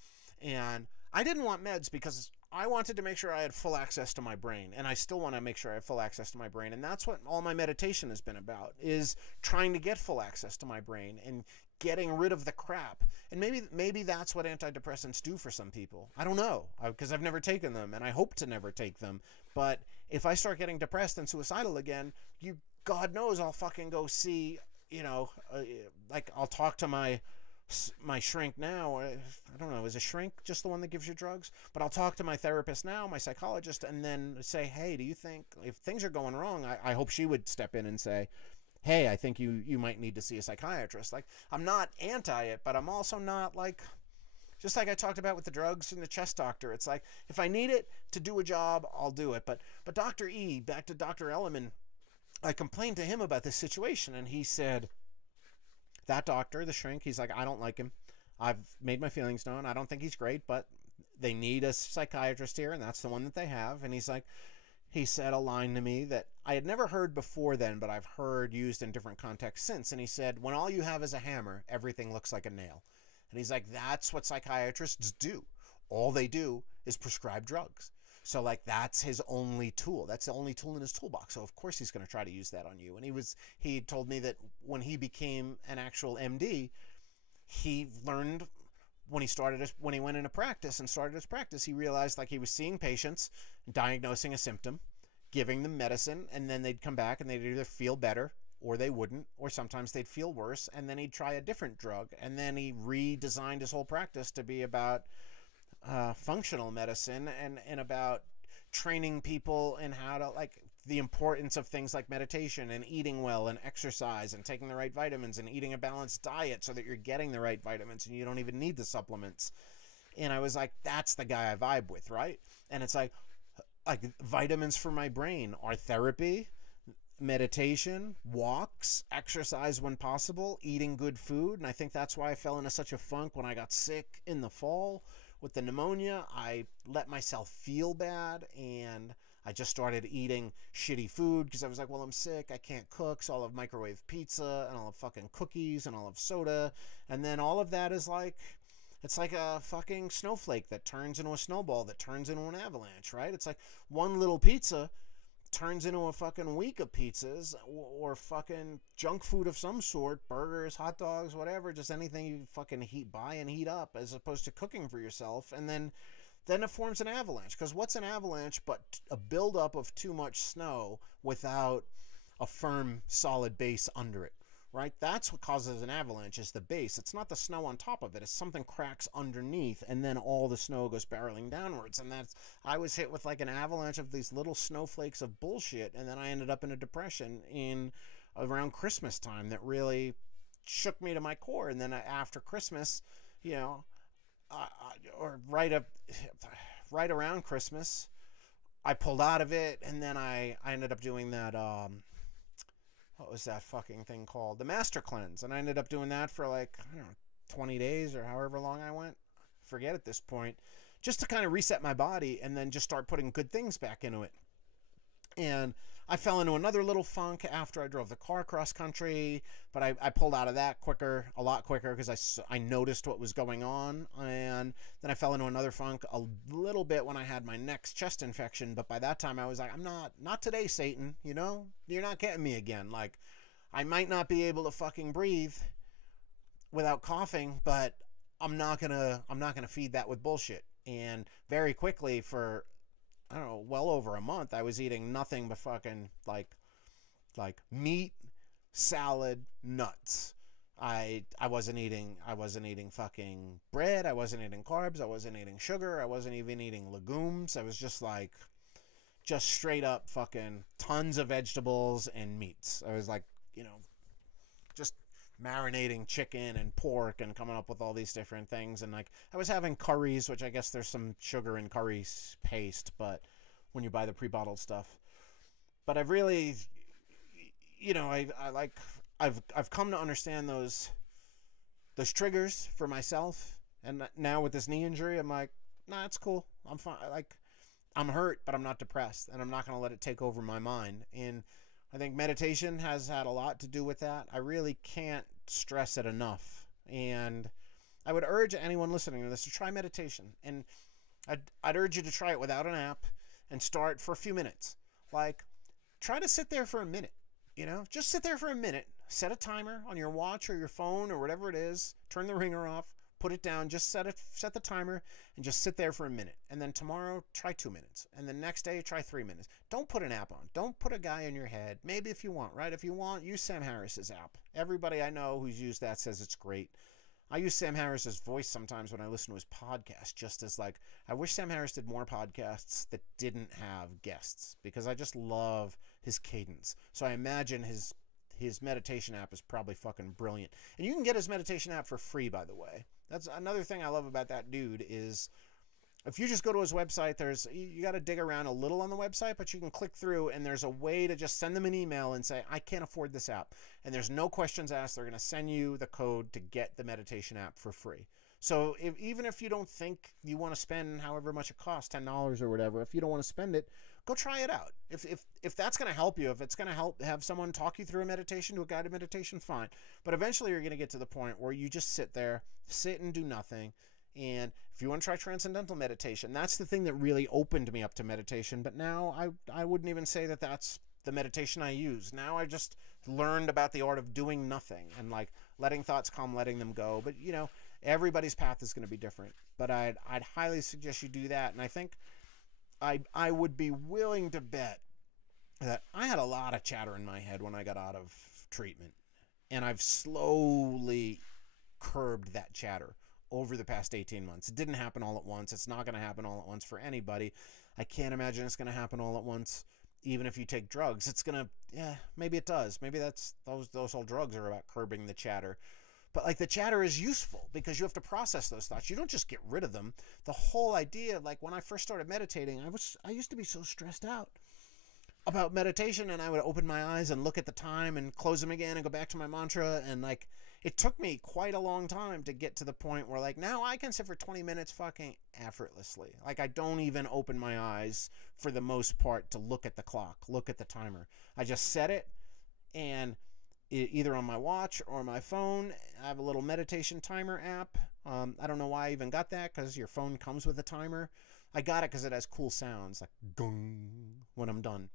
I didn't want meds because I wanted to make sure I had full access to my brain, and I still want to make sure I have full access to my brain. And that's what all my meditation has been about, is trying to get full access to my brain and getting rid of the crap. And maybe that's what antidepressants do for some people. I don't know, because I've never taken them, and I hope to never take them. But if I start getting depressed and suicidal again, God knows I'll fucking go see, like I'll talk to my shrink now. I don't know, is a shrink just the one that gives you drugs? But I'll talk to my therapist now, my psychologist, and then say, hey, do you think if things are going wrong, I hope she would step in and say, hey, I think you might need to see a psychiatrist. Like, I'm not anti it, but I'm also not like, just like I talked about with the drugs and the chest doctor. It's like, if I need it to do a job, I'll do it. But Dr. E, back to Dr. Elliman, I complained to him about this situation, and he said, that doctor, the shrink, he's like, I don't like him. I've made my feelings known. I don't think he's great, but they need a psychiatrist here, and that's the one that they have. And he's like, he said a line to me that I had never heard before then, but I've heard used in different contexts since. And he said, when all you have is a hammer, everything looks like a nail. And he's like, that's what psychiatrists do. All they do is prescribe drugs. So like, that's his only tool. That's the only tool in his toolbox. So of course he's going to try to use that on you. And he told me that when he became an actual MD, he learned when he went into practice and started his practice, he realized like he was seeing patients, diagnosing a symptom, giving them medicine, and then they'd come back and they'd either feel better or they wouldn't, or sometimes they'd feel worse, and then he'd try a different drug. And then he redesigned his whole practice to be about functional medicine and about training people in how to, like, the importance of things like meditation and eating well and exercise and taking the right vitamins and eating a balanced diet so that you're getting the right vitamins and you don't even need the supplements. And I was like, that's the guy I vibe with, right? And it's like vitamins for my brain are therapy, meditation, walks, exercise when possible, eating good food. And I think that's why I fell into such a funk when I got sick in the fall with the pneumonia. I let myself feel bad, and I just started eating shitty food because I was like, well, I'm sick, I can't cook, so I'll have microwave pizza, and I'll have fucking cookies, and I'll have soda, and then all of that is like, it's like a fucking snowflake that turns into a snowball that turns into an avalanche, right? It's like one little pizza turns into a fucking week of pizzas or fucking junk food of some sort, burgers, hot dogs, whatever, just anything you fucking buy and heat up, as opposed to cooking for yourself. And then it forms an avalanche. Because what's an avalanche but a buildup of too much snow without a firm, solid base under it, right? That's what causes an avalanche, is the base. It's not the snow on top of it. It's something cracks underneath, and then all the snow goes barreling downwards. And I was hit with like an avalanche of these little snowflakes of bullshit, and then I ended up in a depression in around Christmas time that really shook me to my core. And then after Christmas, you know, or right around Christmas, I pulled out of it, and then I ended up doing that, what was that fucking thing called? The Master Cleanse. And I ended up doing that for like, I don't know, 20 days or however long I went. Forget at this point. Just to kind of reset my body and then just start putting good things back into it. And I fell into another little funk after I drove the car cross country, but I pulled out of that a lot quicker, because I noticed what was going on. And then I fell into another funk a little bit when I had my next chest infection. But by that time I was like, I'm not today, Satan, you know, you're not getting me again. Like, I might not be able to fucking breathe without coughing, but I'm not gonna feed that with bullshit. And very quickly, for I don't know, well over a month, I was eating nothing but fucking like meat, salad, nuts. I wasn't eating fucking bread. I wasn't eating carbs. I wasn't eating sugar. I wasn't even eating legumes. I was just straight up fucking tons of vegetables and meats. I was like, you know, just marinating chicken and pork and coming up with all these different things. And like, I was having curries, which I guess there's some sugar in curry paste, but when you buy the pre-bottled stuff. But I've really, you know, I've come to understand those triggers for myself. And now with this knee injury, I'm like, nah, it's cool. I'm fine. Like, I'm hurt, but I'm not depressed, and I'm not going to let it take over my mind. And I think meditation has had a lot to do with that. I really can't stress it enough. And I would urge anyone listening to this to try meditation. And I'd urge you to try it without an app and start for a few minutes. Like, try to sit there for a minute, you know? Just sit there for a minute. Set a timer on your watch or your phone or whatever it is. Turn the ringer off. Put it down. Just set the timer and just sit there for a minute. And then tomorrow, try 2 minutes. And the next day, try 3 minutes. Don't put an app on. Don't put a guy in your head. Maybe if you want, right? If you want, use Sam Harris's app. Everybody I know who's used that says it's great. I use Sam Harris's voice sometimes when I listen to his podcast, just as like, I wish Sam Harris did more podcasts that didn't have guests, because I just love his cadence. So I imagine his meditation app is probably fucking brilliant. And you can get his meditation app for free, by the way. That's another thing I love about that dude, is if you just go to his website, you got to dig around a little on the website, but you can click through and there's a way to just send them an email and say, I can't afford this app. And there's no questions asked. They're going to send you the code to get the meditation app for free. So even if you don't think you want to spend however much it costs, $10 or whatever, if you don't want to spend it, go try it out. If that's going to help you, if it's going to help have someone talk you through a meditation, do a guided meditation, fine. But eventually you're going to get to the point where you just sit and do nothing. And if you want to try transcendental meditation, that's the thing that really opened me up to meditation. But now I wouldn't even say that that's the meditation I use. Now I just learned about the art of doing nothing and like letting thoughts come, letting them go. But you know, everybody's path is going to be different. But I'd highly suggest you do that. And I think I would be willing to bet that I had a lot of chatter in my head when I got out of treatment. And I've slowly curbed that chatter over the past 18 months. It didn't happen all at once. It's not going to happen all at once for anybody. I can't imagine it's going to happen all at once. Even if you take drugs, it's going to, yeah, maybe it does. Maybe that's, those whole drugs are about curbing the chatter. But like, the chatter is useful because you have to process those thoughts. You don't just get rid of them. The whole idea, like when I first started meditating, I used to be so stressed out about meditation, and I would open my eyes and look at the time and close them again and go back to my mantra. And like, it took me quite a long time to get to the point where like, now I can sit for 20 minutes fucking effortlessly. Like, I don't even open my eyes for the most part to look at the clock, look at the timer. I just set it, and either on my watch or my phone, I have a little meditation timer app. I don't know why I even got that, because your phone comes with a timer. I got it because it has cool sounds, like gong when I'm done.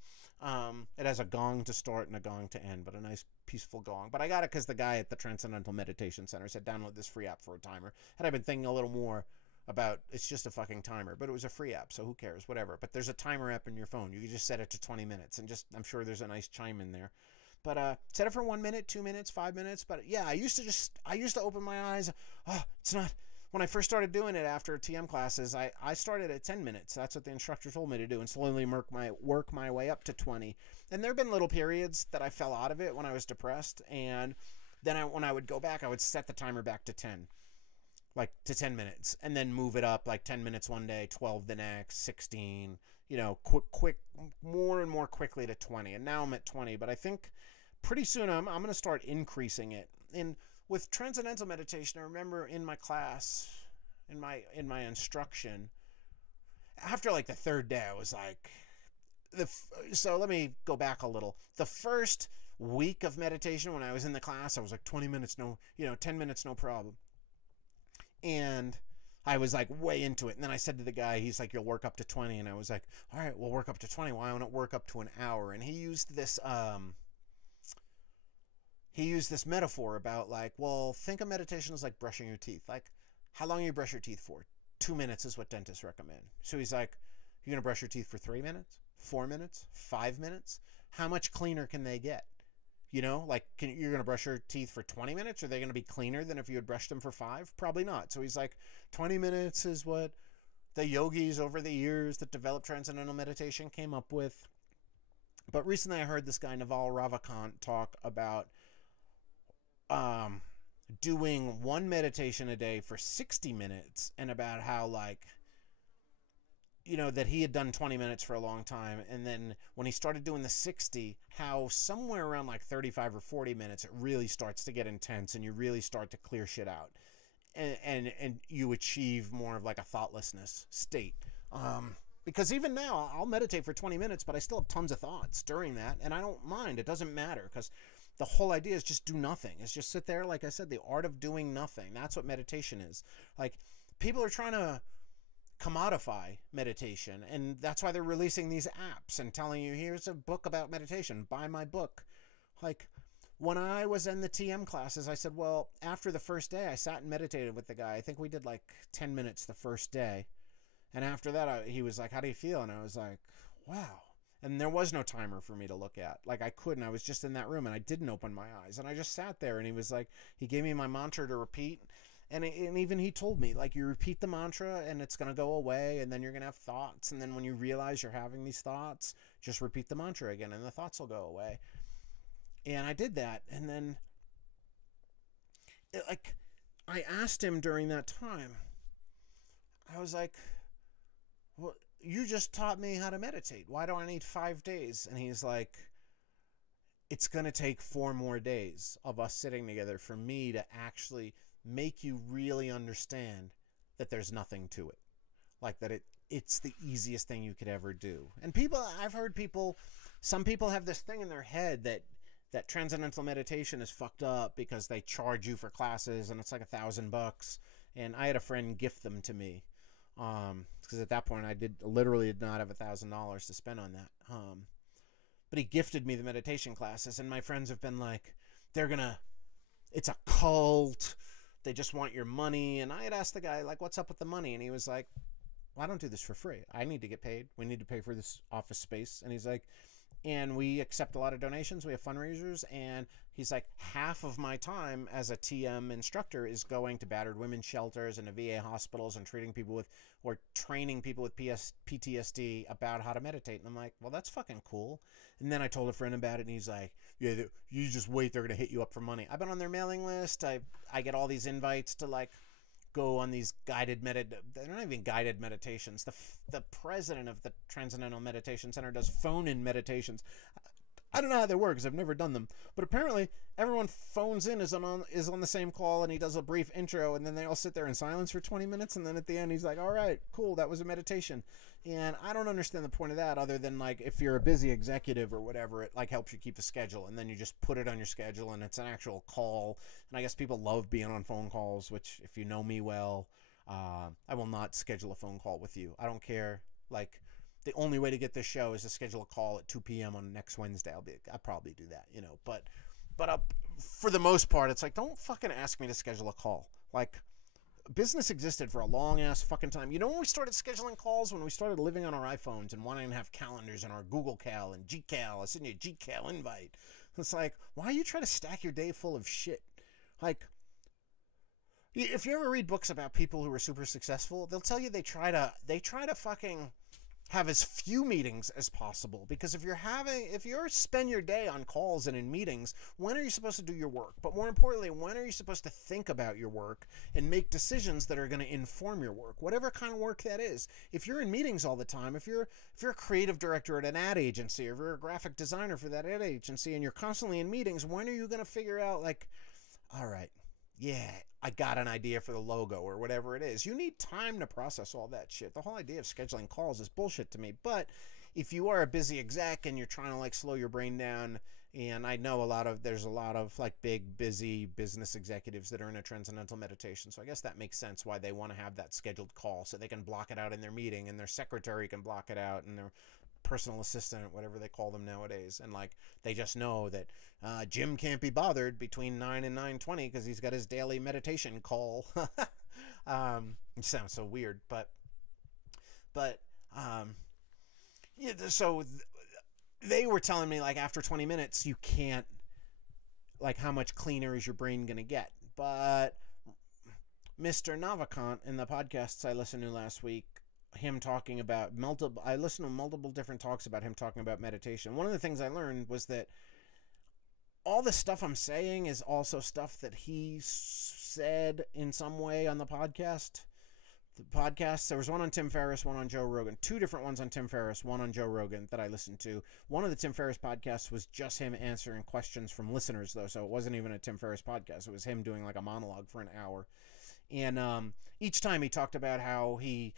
It has a gong to start and a gong to end, but a nice peaceful gong. But I got it because the guy at the Transcendental Meditation Center said, download this free app for a timer. And I've been thinking a little more about, it's just a fucking timer, but it was a free app, so who cares, whatever. But there's a timer app in your phone. You can just set it to 20 minutes, and just, I'm sure there's a nice chime in there. But set it for 1 minute, 2 minutes, 5 minutes. But yeah, I used to open my eyes. Oh, it's not. When I first started doing it after TM classes, I started at 10 minutes. That's what the instructor told me to do, and slowly work my way up to 20. And there have been little periods that I fell out of it when I was depressed, and then when I would go back, I would set the timer back to 10. Like to 10 minutes, and then move it up like 10 minutes one day, 12 the next, 16, quick, more and more quickly to 20. And now I'm at 20, but I think pretty soon I'm going to start increasing it. And with transcendental meditation, I remember in my class, in my instruction, after like the third day, I was like, so let me go back a little. The first week of meditation when I was in the class, I was like 20 minutes, 10 minutes, no problem. And I was like way into it. And then I said to the guy, he's like, you'll work up to 20. And I was like, all right, we'll work up to 20. Why don't it work up to an hour? And he used this metaphor about like, well, think of meditation as like brushing your teeth. Like, how long you brush your teeth for? 2 minutes is what dentists recommend. So he's like, you're going to brush your teeth for 3 minutes, 4 minutes, 5 minutes? How much cleaner can they get? Like, you're going to brush your teeth for 20 minutes? Are they going to be cleaner than if you had brushed them for 5? Probably not. So he's like, 20 minutes is what the yogis over the years that developed transcendental meditation came up with. But recently I heard this guy, Naval Ravikant, talk about doing one meditation a day for 60 minutes and about how, like, that he had done 20 minutes for a long time. And then when he started doing the 60, how somewhere around like 35 or 40 minutes, it really starts to get intense and you really start to clear shit out. And you achieve more of like a thoughtlessness state. Because even now I'll meditate for 20 minutes, but I still have tons of thoughts during that. And I don't mind. It doesn't matter, because the whole idea is just do nothing. It's just sit there. Like I said, the art of doing nothing. That's what meditation is. Like, people are trying to commodify meditation, and that's why they're releasing these apps and telling you, here's a book about meditation, buy my book. Like, when I was in the TM classes, I said, well, after the first day I sat and meditated with the guy. I think we did like 10 minutes the first day, and after that he was like, how do you feel? And I was like, wow. And there was no timer for me to look at. Like, I couldn't. I was just in that room and I didn't open my eyes, and I just sat there, and he was like, he gave me my mantra to repeat. And even he told me, like, you repeat the mantra and it's going to go away, and then you're going to have thoughts. And then when you realize you're having these thoughts, just repeat the mantra again and the thoughts will go away. And I did that. And then, I asked him during that time, I was like, well, you just taught me how to meditate. Why do I need 5 days? And he's like, it's going to take 4 more days of us sitting together for me to actually make you really understand that there's nothing to it. Like, that it's the easiest thing you could ever do. And I've heard some people have this thing in their head that transcendental meditation is fucked up because they charge you for classes and it's like $1,000. And I had a friend gift them to me. Because at that point I literally did not have $1,000 to spend on that. But he gifted me the meditation classes, and my friends have been like, it's a cult. They just want your money. And I had asked the guy, like, what's up with the money? And he was like, well, I don't do this for free. I need to get paid. We need to pay for this office space. And he's like, and we accept a lot of donations. We have fundraisers. And he's like, half of my time as a TM instructor is going to battered women's shelters and to VA hospitals and training people with PTSD about how to meditate. And I'm like, well, that's fucking cool. And then I told a friend about it, and he's like, yeah, you just wait. They're going to hit you up for money. I've been on their mailing list. I get all these invites to, like, go on these they're not even guided meditations. The president of the Transcendental Meditation Center does phone-in meditations. I don't know how they work because I've never done them, but apparently everyone phones in, is on the same call, and he does a brief intro, and then they all sit there in silence for 20 minutes, and then at the end he's like, all right, cool, that was a meditation. And I don't understand the point of that, other than, like, if you're a busy executive or whatever, it, like, helps you keep a schedule, and then you just put it on your schedule and it's an actual call. And I guess people love being on phone calls, which, if you know me well, I will not schedule a phone call with you. I don't care. Like, the only way to get this show is to schedule a call at 2 p.m. on next Wednesday. I'll probably do that, but for the most part, it's like, don't fucking ask me to schedule a call. Like, business existed for a long ass fucking time. When we started scheduling calls, when we started living on our iPhones and wanting to have calendars in our Google Cal and GCal, I send you a GCal invite. It's like, why are you trying to stack your day full of shit? Like, if you ever read books about people who are super successful, they'll tell you they try to fucking have as few meetings as possible, because if you're spend your day on calls and in meetings, when are you supposed to do your work? But more importantly, when are you supposed to think about your work and make decisions that are going to inform your work, whatever kind of work that is? If you're in meetings all the time, if you're a creative director at an ad agency, or if you're a graphic designer for that ad agency and you're constantly in meetings, when are you going to figure out, like, all right, yeah, I got an idea for the logo or whatever it is? You need time to process all that shit. The whole idea of scheduling calls is bullshit to me. But if you are a busy exec and you're trying to, like, slow your brain down, and I know there's a lot of like big, busy business executives that are in a transcendental meditation. So I guess that makes sense why they want to have that scheduled call, so they can block it out in their meeting, and their secretary can block it out, and their personal assistant, whatever they call them nowadays, and like they just know that Jim can't be bothered between 9 and 9:20 because he's got his daily meditation call. It sounds so weird, but yeah. So they were telling me, like, after 20 minutes you can't, like, how much cleaner is your brain gonna get? But Mr. Navakant, in the podcasts I listened to last week, him talking about I listened to multiple different talks about him talking about meditation. One of the things I learned was that all the stuff I'm saying is also stuff that he said in some way on the podcast. There was one on Tim Ferriss, one on Joe Rogan. Two different ones on Tim Ferriss, one on Joe Rogan that I listened to. One of the Tim Ferriss podcasts was just him answering questions from listeners, though, so it wasn't even a Tim Ferriss podcast. It was him doing like a monologue for an hour. And each time he talked about how he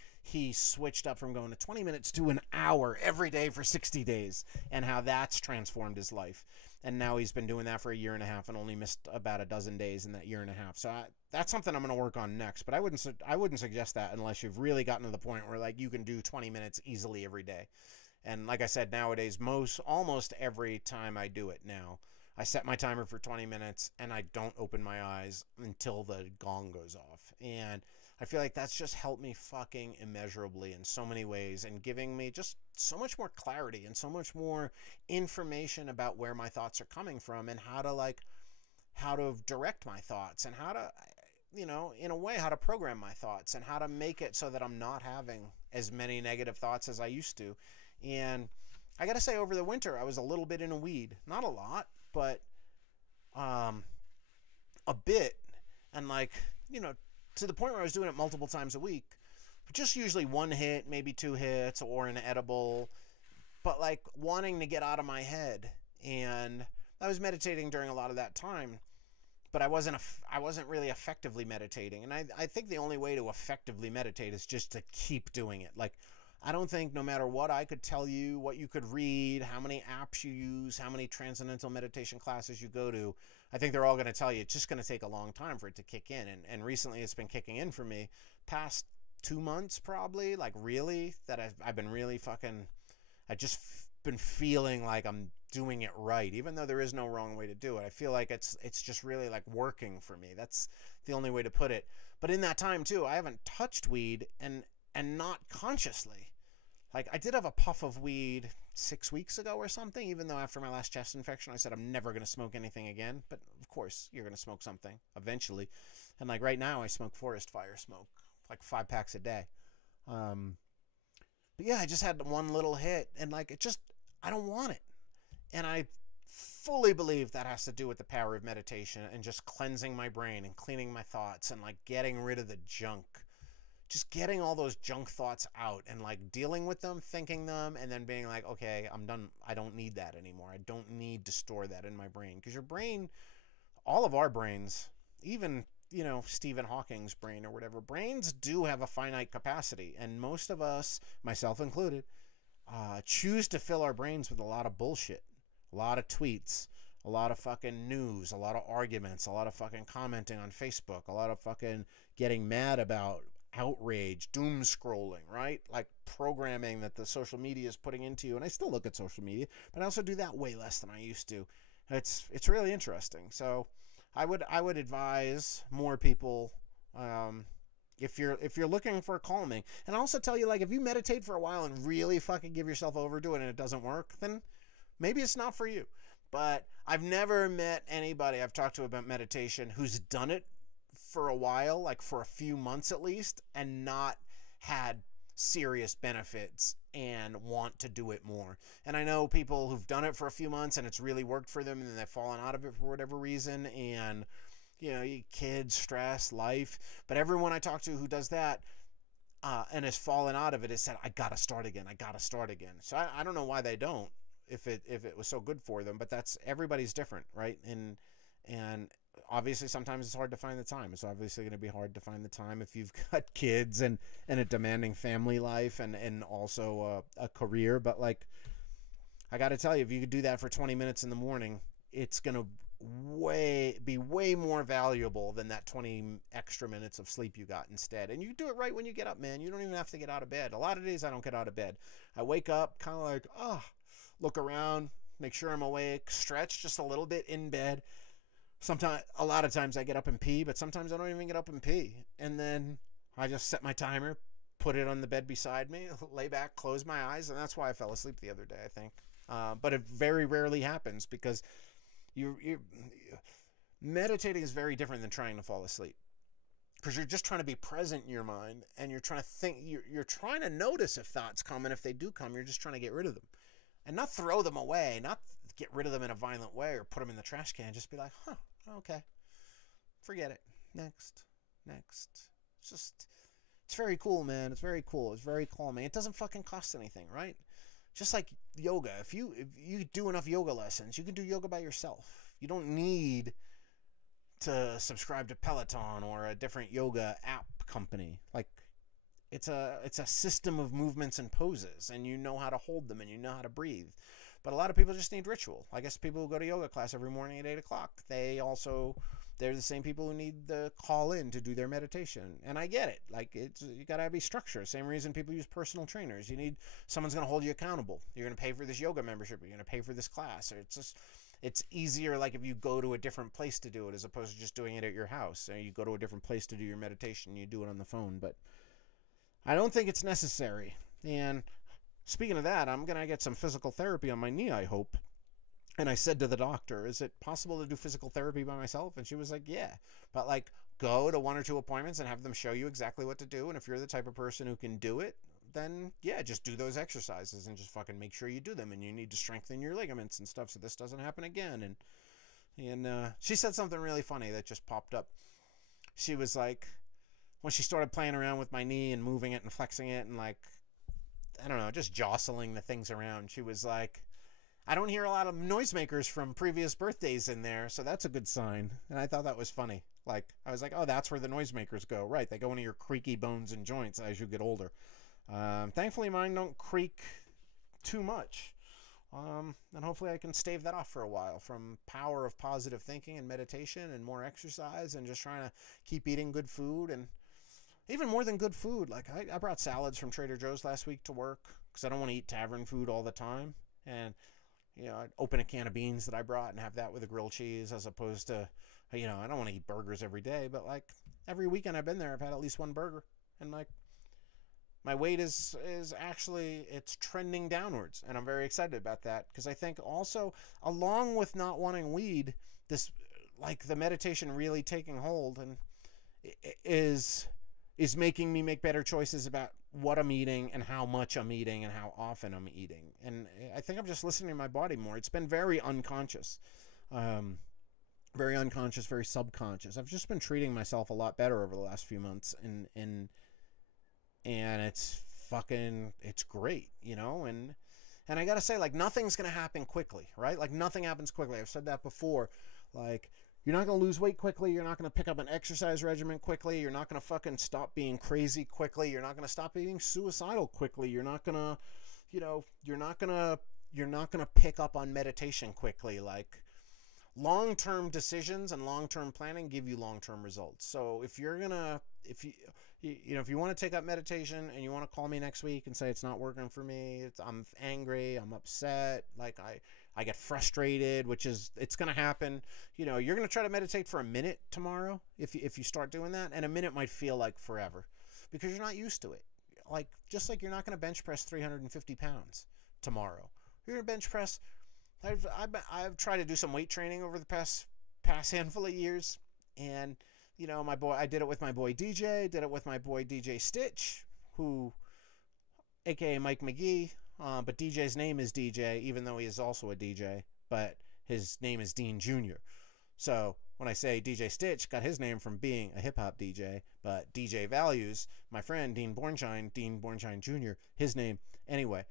switched up from going to 20 minutes to an hour every day for 60 days, and how that's transformed his life. And now he's been doing that for a year and a half and only missed about a dozen days in that year and a half. So that's something I'm going to work on next. But I wouldn't suggest that unless you've really gotten to the point where, like, you can do 20 minutes easily every day. And like I said, nowadays, almost every time I do it now, I set my timer for 20 minutes and I don't open my eyes until the gong goes off. And I feel like that's just helped me fucking immeasurably in so many ways, and giving me just so much more clarity and so much more information about where my thoughts are coming from, and how to direct my thoughts, and how to, in a way, how to program my thoughts, and how to make it so that I'm not having as many negative thoughts as I used to. And I gotta say, over the winter, I was a little bit in a weed. Not a lot, but a bit. And, like, to the point where I was doing it multiple times a week, just usually one hit, maybe two hits, or an edible, but like wanting to get out of my head. And I was meditating during a lot of that time, but I wasn't really effectively meditating. And I think the only way to effectively meditate is just to keep doing it. Like, I don't think, no matter what I could tell you, what you could read, how many apps you use, how many transcendental meditation classes you go to, I think they're all going to tell you it's just going to take a long time for it to kick in. And recently it's been kicking in for me. Past 2 months, probably, like, really, that I've been really I just been feeling like I'm doing it right, even though there is no wrong way to do it. I feel like it's just really, like, working for me. That's the only way to put it. But in that time too, I haven't touched weed, and not consciously. Like, I did have a puff of weed 6 weeks ago or something, even though after my last chest infection I said I'm never going to smoke anything again. But of course you're going to smoke something eventually. And, like, right now I smoke forest fire smoke, like 5 packs a day. But yeah, I just had one little hit, and, like, I don't want it. And I fully believe that has to do with the power of meditation and just cleansing my brain and cleaning my thoughts, and, like, getting rid of the junk. Just getting all those junk thoughts out, and, like, dealing with them, thinking them, and then being like, okay, I'm done. I don't need that anymore. I don't need to store that in my brain. Because your brain, all of our brains, even, Stephen Hawking's brain or whatever, brains do have a finite capacity. And most of us, myself included, choose to fill our brains with a lot of bullshit, a lot of tweets, a lot of fucking news, a lot of arguments, a lot of fucking commenting on Facebook, a lot of fucking getting mad about outrage, doom scrolling, right? Like, programming that the social media is putting into you. And I still look at social media, but I also do that way less than I used to. It's really interesting. So I would advise more people, if you're looking for calming. And I also tell you, like, if you meditate for a while and really fucking give yourself over to it and it doesn't work, then maybe it's not for you. But I've never met anybody I've talked to about meditation who's done it for a while, like for a few months at least, and not had serious benefits and want to do it more. And I know people who've done it for a few months and it's really worked for them, and then they've fallen out of it for whatever reason, and kids, stress, life. But everyone I talk to who does that and has fallen out of it has said, I gotta start again. So I don't know why they don't, if it was so good for them, but that's, everybody's different, right? And obviously sometimes it's hard to find the time. It's obviously going to be hard to find the time if you've got kids and a demanding family life and also a career. But like, I got to tell you, if you could do that for 20 minutes in the morning, it's going to be way more valuable than that 20 extra minutes of sleep you got instead. And you do it right when you get up, man. You don't even have to get out of bed. A lot of days I don't get out of bed. I wake up kind of like, look around, make sure I'm awake, stretch just a little bit in bed. A lot of times I get up and pee, but sometimes I don't even get up and pee. And then I just set my timer, put it on the bed beside me, lay back, close my eyes, and that's why I fell asleep the other day, I think. But it very rarely happens, because you meditating is very different than trying to fall asleep, because you're just trying to be present in your mind, and you're trying to think, you're trying to notice if thoughts come, and if they do come, you're just trying to get rid of them and not throw them away, not get rid of them in a violent way or put them in the trash can. Just be like, okay, forget it, next. It's very cool, man. It's very cool. It's very calming. It doesn't fucking cost anything, right? Just like yoga. If you do enough yoga lessons, you can do yoga by yourself. You don't need to subscribe to Peloton or a different yoga app company. Like, it's a system of movements and poses, and you know how to hold them, and you know how to breathe. But a lot of people just need ritual. I guess people who go to yoga class every morning at 8 o'clock, they're the same people who need the call in to do their meditation. And I get it. Like, you got to be structured. Same reason people use personal trainers. You need someone's going to hold you accountable. You're going to pay for this yoga membership. You're going to pay for this class. Or it's easier, like, if you go to a different place to do it, as opposed to just doing it at your house. Or you go to a different place to do your meditation, you do it on the phone. But I don't think it's necessary. And speaking of that, I'm going to get some physical therapy on my knee, I hope. And I said to the doctor, is it possible to do physical therapy by myself? And she was like, yeah. But, like, go to 1 or 2 appointments and have them show you exactly what to do. And if you're the type of person who can do it, then, yeah, just do those exercises and just fucking make sure you do them. And you need to strengthen your ligaments and stuff so this doesn't happen again. And she said something really funny that just popped up. She was like, when she started playing around with my knee and moving it and flexing it and, like, I don't know, just jostling the things around, she was like, I don't hear a lot of noisemakers from previous birthdays in there, so that's a good sign. And I thought that was funny. Like, I was like, oh, that's where the noisemakers go. Right, they go into your creaky bones and joints as you get older. Thankfully, mine don't creak too much. And hopefully I can stave that off for a while, from power of positive thinking and meditation and more exercise and just trying to keep eating good food. And even more than good food, like I brought salads from Trader Joe's last week to work because I don't want to eat tavern food all the time. And, I'd open a can of beans that I brought and have that with a grilled cheese, as opposed to, I don't want to eat burgers every day, but like every weekend I've been there, I've had at least one burger. And like, my weight is actually, it's trending downwards. And I'm very excited about that, because I think also, along with not wanting weed, this, like, the meditation really taking hold and is making me make better choices about what I'm eating and how much I'm eating and how often I'm eating. And I think I'm just listening to my body more. It's been very unconscious, very subconscious. I've just been treating myself a lot better over the last few months, and it's great, and I gotta say, like, nothing's gonna happen quickly, right? Like, nothing happens quickly. I've said that before. Like, you're not going to lose weight quickly. You're not going to pick up an exercise regimen quickly. You're not going to fucking stop being crazy quickly. You're not going to stop being suicidal quickly. You're not going to, you're not going to pick up on meditation quickly. Like, long-term decisions and long-term planning give you long-term results. So if you want to take up meditation and you want to call me next week and say it's not working for me, I'm angry, I'm upset, like I get frustrated, it's going to happen. You're going to try to meditate for a minute tomorrow if you start doing that, and a minute might feel like forever because you're not used to it. Like, just like you're not going to bench press 350 pounds tomorrow. You're going to bench press I've tried to do some weight training over the past handful of years, and you know, I did it with my boy DJ, did it with my boy DJ Stitch, who, aka Mike McGee, but DJ's name is DJ, even though he is also a DJ, but his name is Dean Jr. So when I say DJ Stitch got his name from being a hip-hop DJ, but DJ Values, my friend Dean Bornshine Jr., his name. Anyway,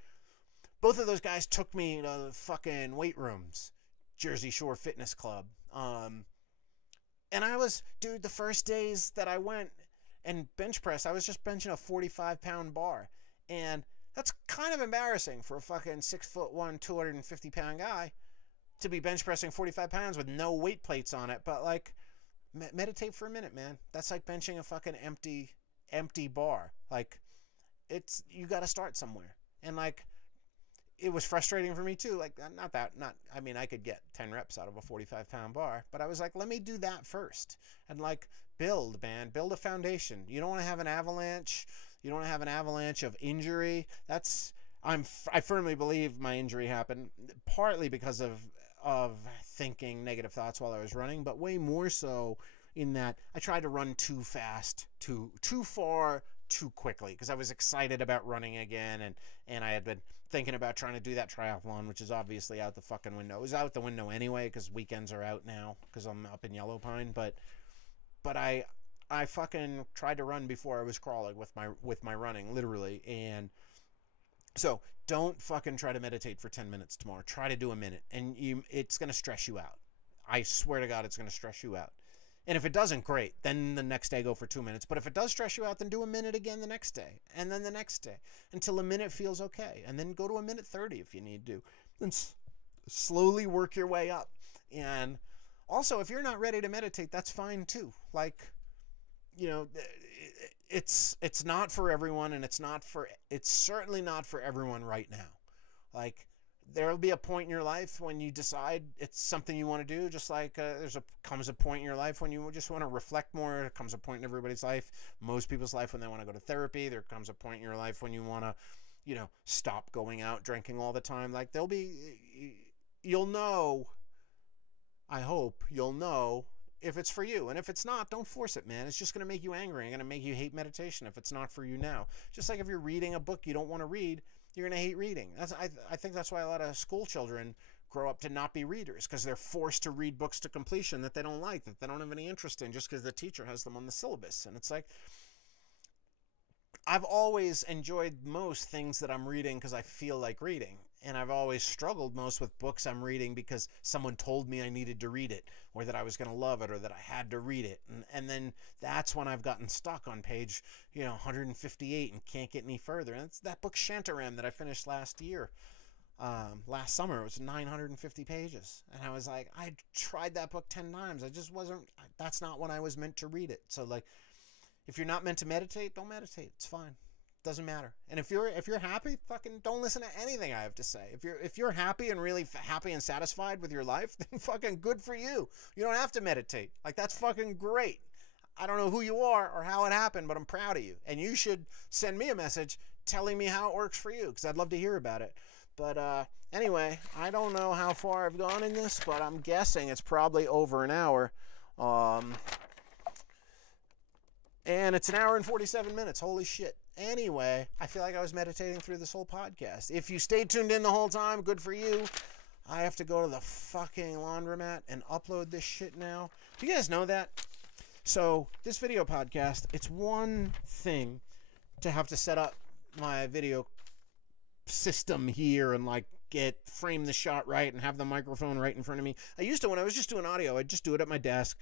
both of those guys took me to the fucking weight rooms, Jersey Shore Fitness Club. And I was, dude, the first days that I went and bench press, I was just benching a 45-pound bar. And that's kind of embarrassing for a fucking 6'1", 250-pound guy to be bench pressing 45 pounds with no weight plates on it. But like, meditate for a minute, man. That's like benching a fucking empty bar. Like, you got to start somewhere. And like, it was frustrating for me too. Like, I mean, I could get 10 reps out of a 45-pound bar, but I was like, let me do that first. And like, build a foundation. You don't want to have an avalanche. You don't want to have an avalanche of injury. I firmly believe my injury happened partly because of thinking negative thoughts while I was running, but way more so in that I tried to run too fast, too far, too quickly, because I was excited about running again, and I had been thinking about trying to do that triathlon, which is obviously out the fucking window. It was out the window anyway, because weekends are out now, because I'm up in Yellow Pine, but I fucking tried to run before I was crawling with my running, literally. And so don't fucking try to meditate for 10 minutes tomorrow. Try to do a minute, and it's going to stress you out. I swear to God, it's going to stress you out. And if it doesn't, great. Then the next day, go for 2 minutes. But if it does stress you out, then do a minute again the next day. And then the next day. Until a minute feels okay. And then go to a minute 30 if you need to. Then slowly work your way up. And also, if you're not ready to meditate, that's fine too. Like, you know, it's not for everyone, and it's certainly not for everyone right now. Like, there'll be a point in your life when you decide it's something you want to do, just like comes a point in your life when you just want to reflect more. There comes a point in everybody's life, most people's life, when they want to go to therapy. There comes a point in your life when you want to, you know, stop going out drinking all the time. Like, you'll know, I hope you'll know if it's for you. And if it's not, don't force it, man. It's just going to make you angry and going to make you hate meditation if it's not for you now. Just like if you're reading a book you don't want to read, you're going to hate reading. I think that's why a lot of school children grow up to not be readers, because they're forced to read books to completion that they don't like, that they don't have any interest in, just because the teacher has them on the syllabus. And it's like, I've always enjoyed most things that I'm reading because I feel like reading. And I've always struggled most with books I'm reading because someone told me I needed to read it, or that I was going to love it, or that I had to read it. And then that's when I've gotten stuck on page, 158 and can't get any further. And it's that book Shantaram that I finished last year. Last summer. It was 950 pages. And I was like, I tried that book 10 times. That's not when I was meant to read it. So like, if you're not meant to meditate, don't meditate. It's fine. Doesn't matter. And if you're happy, fucking don't listen to anything I have to say. If you're happy and really happy and satisfied with your life, then fucking good for you. You don't have to meditate. Like, that's fucking great. I don't know who you are or how it happened, but I'm proud of you. And you should send me a message telling me how it works for you, because I'd love to hear about it. But anyway, I don't know how far I've gone in this, but I'm guessing it's probably over an hour. And it's an hour and 47 minutes. Holy shit. Anyway, I feel like I was meditating through this whole podcast. If you stayed tuned in the whole time, good for you. I have to go to the fucking laundromat and upload this shit now. Do you guys know that? So, this video podcast, it's one thing to have to set up my video system here and like frame the shot right and have the microphone right in front of me. I used to, when I was just doing audio, I'd just do it at my desk,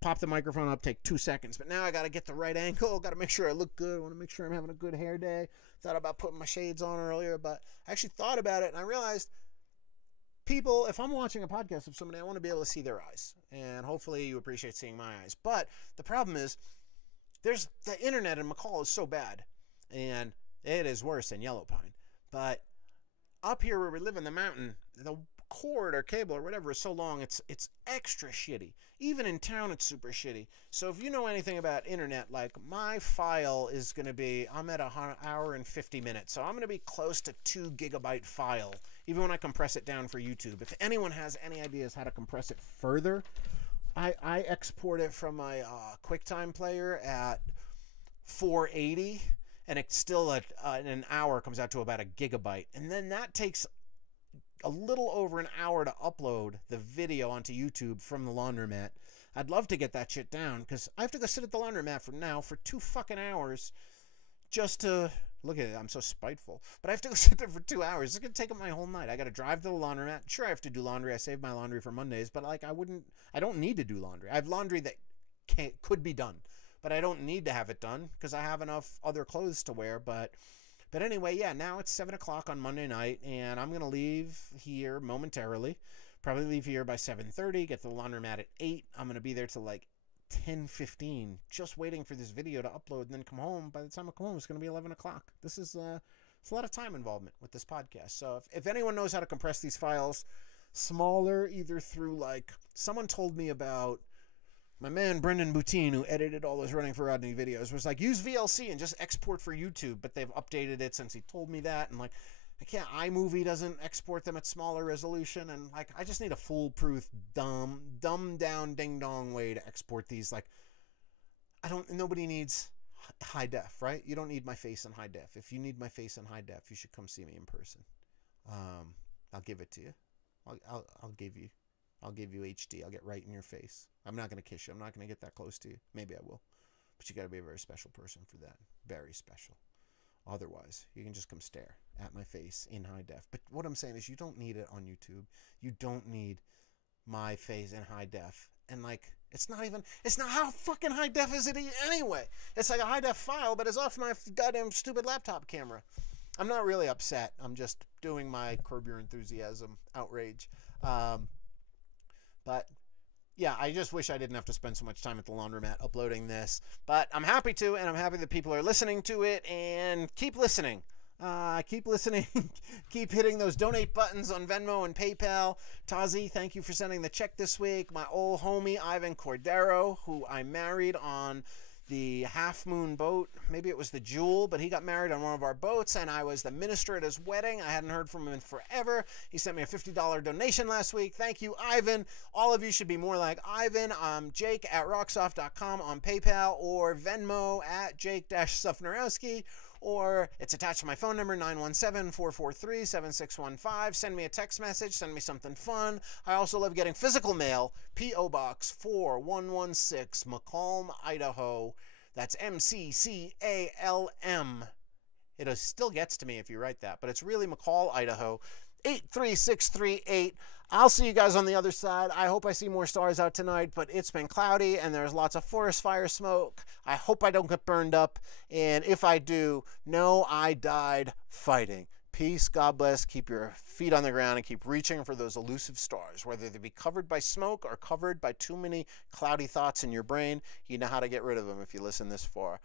pop the microphone up, take 2 seconds. But now I got to get the right angle. Got to make sure I look good. I want to make sure I'm having a good hair day. Thought about putting my shades on earlier, but I actually thought about it, and I realized people, if I'm watching a podcast of somebody, I want to be able to see their eyes. And hopefully you appreciate seeing my eyes. But the problem is, the internet in McCall is so bad, and it is worse than Yellow Pine. But up here where we live in the mountain, the cord or cable or whatever is so long, it's extra shitty. Even in town, it's super shitty. So if you know anything about internet, like, my file is going to be, I'm at an hour and 50 minutes, so I'm going to be close to 2 gigabyte file even when I compress it down for YouTube. If anyone has any ideas how to compress it further, I export it from my QuickTime player at 480, and it's still in an hour comes out to about a gigabyte. And then that takes a little over an hour to upload the video onto YouTube from the laundromat. I'd love to get that shit down, because I have to go sit at the laundromat for 2 fucking hours just to look at it. I'm so spiteful, but I have to go sit there for 2 hours. It's gonna take up my whole night. I gotta drive to the laundromat. Sure, I have to do laundry. I save my laundry for Mondays, but like I don't need to do laundry. I have laundry that could be done, but I don't need to have it done because I have enough other clothes to wear. But anyway, yeah, now it's 7 o'clock on Monday night, and I'm gonna leave here momentarily. Probably leave here by 7:30, get to the laundromat at 8. I'm going to be there till like 10:15, just waiting for this video to upload, and then come home. By the time I come home, it's going to be 11 o'clock. This is it's a lot of time involvement with this podcast. So if anyone knows how to compress these files smaller, either through, like, someone told me about my man Brendan Boutine, who edited all those Running for Rodney videos, was like, use VLC and just export for YouTube, but they've updated it since he told me that, and like, I can't, iMovie doesn't export them at smaller resolution, and like, I just need a foolproof, dumbed down ding dong way to export these. Like, nobody needs high def, right? You don't need my face in high def. If you need my face in high def, you should come see me in person. I'll give it to you. I'll give you HD. I'll get right in your face. I'm not going to kiss you. I'm not going to get that close to you. Maybe I will, but you got to be a very special person for that. Very special. Otherwise, you can just come stare at my face in high def. But what I'm saying is, you don't need it on YouTube. You don't need my face in high def. And like, it's not how fucking high def is it anyway? It's like a high def file, but it's off my goddamn stupid laptop camera. I'm not really upset. I'm just doing my Curb Your Enthusiasm outrage. But yeah, I just wish I didn't have to spend so much time at the laundromat uploading this. But I'm happy to, and I'm happy that people are listening to it, and keep listening. Keep listening. Keep hitting those donate buttons on Venmo and PayPal. Tazi, thank you for sending the check this week. My old homie, Ivan Cordero, who I married on the Half Moon boat. Maybe it was the Jewel, but he got married on one of our boats, and I was the minister at his wedding. I hadn't heard from him in forever. He sent me a $50 donation last week. Thank you, Ivan. All of you should be more like Ivan. I'm Jake at rocksoft.com on PayPal, or Venmo at Jake-Sufnerowski, or it's attached to my phone number, 917-443-7615. Send me a text message. Send me something fun. I also love getting physical mail. P.O. Box 4116, McCall, Idaho. That's MCCALM. It still gets to me if you write that, but it's really McCall, Idaho, 83638. I'll see you guys on the other side. I hope I see more stars out tonight, but it's been cloudy and there's lots of forest fire smoke. I hope I don't get burned up, and if I do, know I died fighting. Peace, God bless, keep your feet on the ground and keep reaching for those elusive stars. Whether they be covered by smoke or covered by too many cloudy thoughts in your brain, you know how to get rid of them if you listen this far.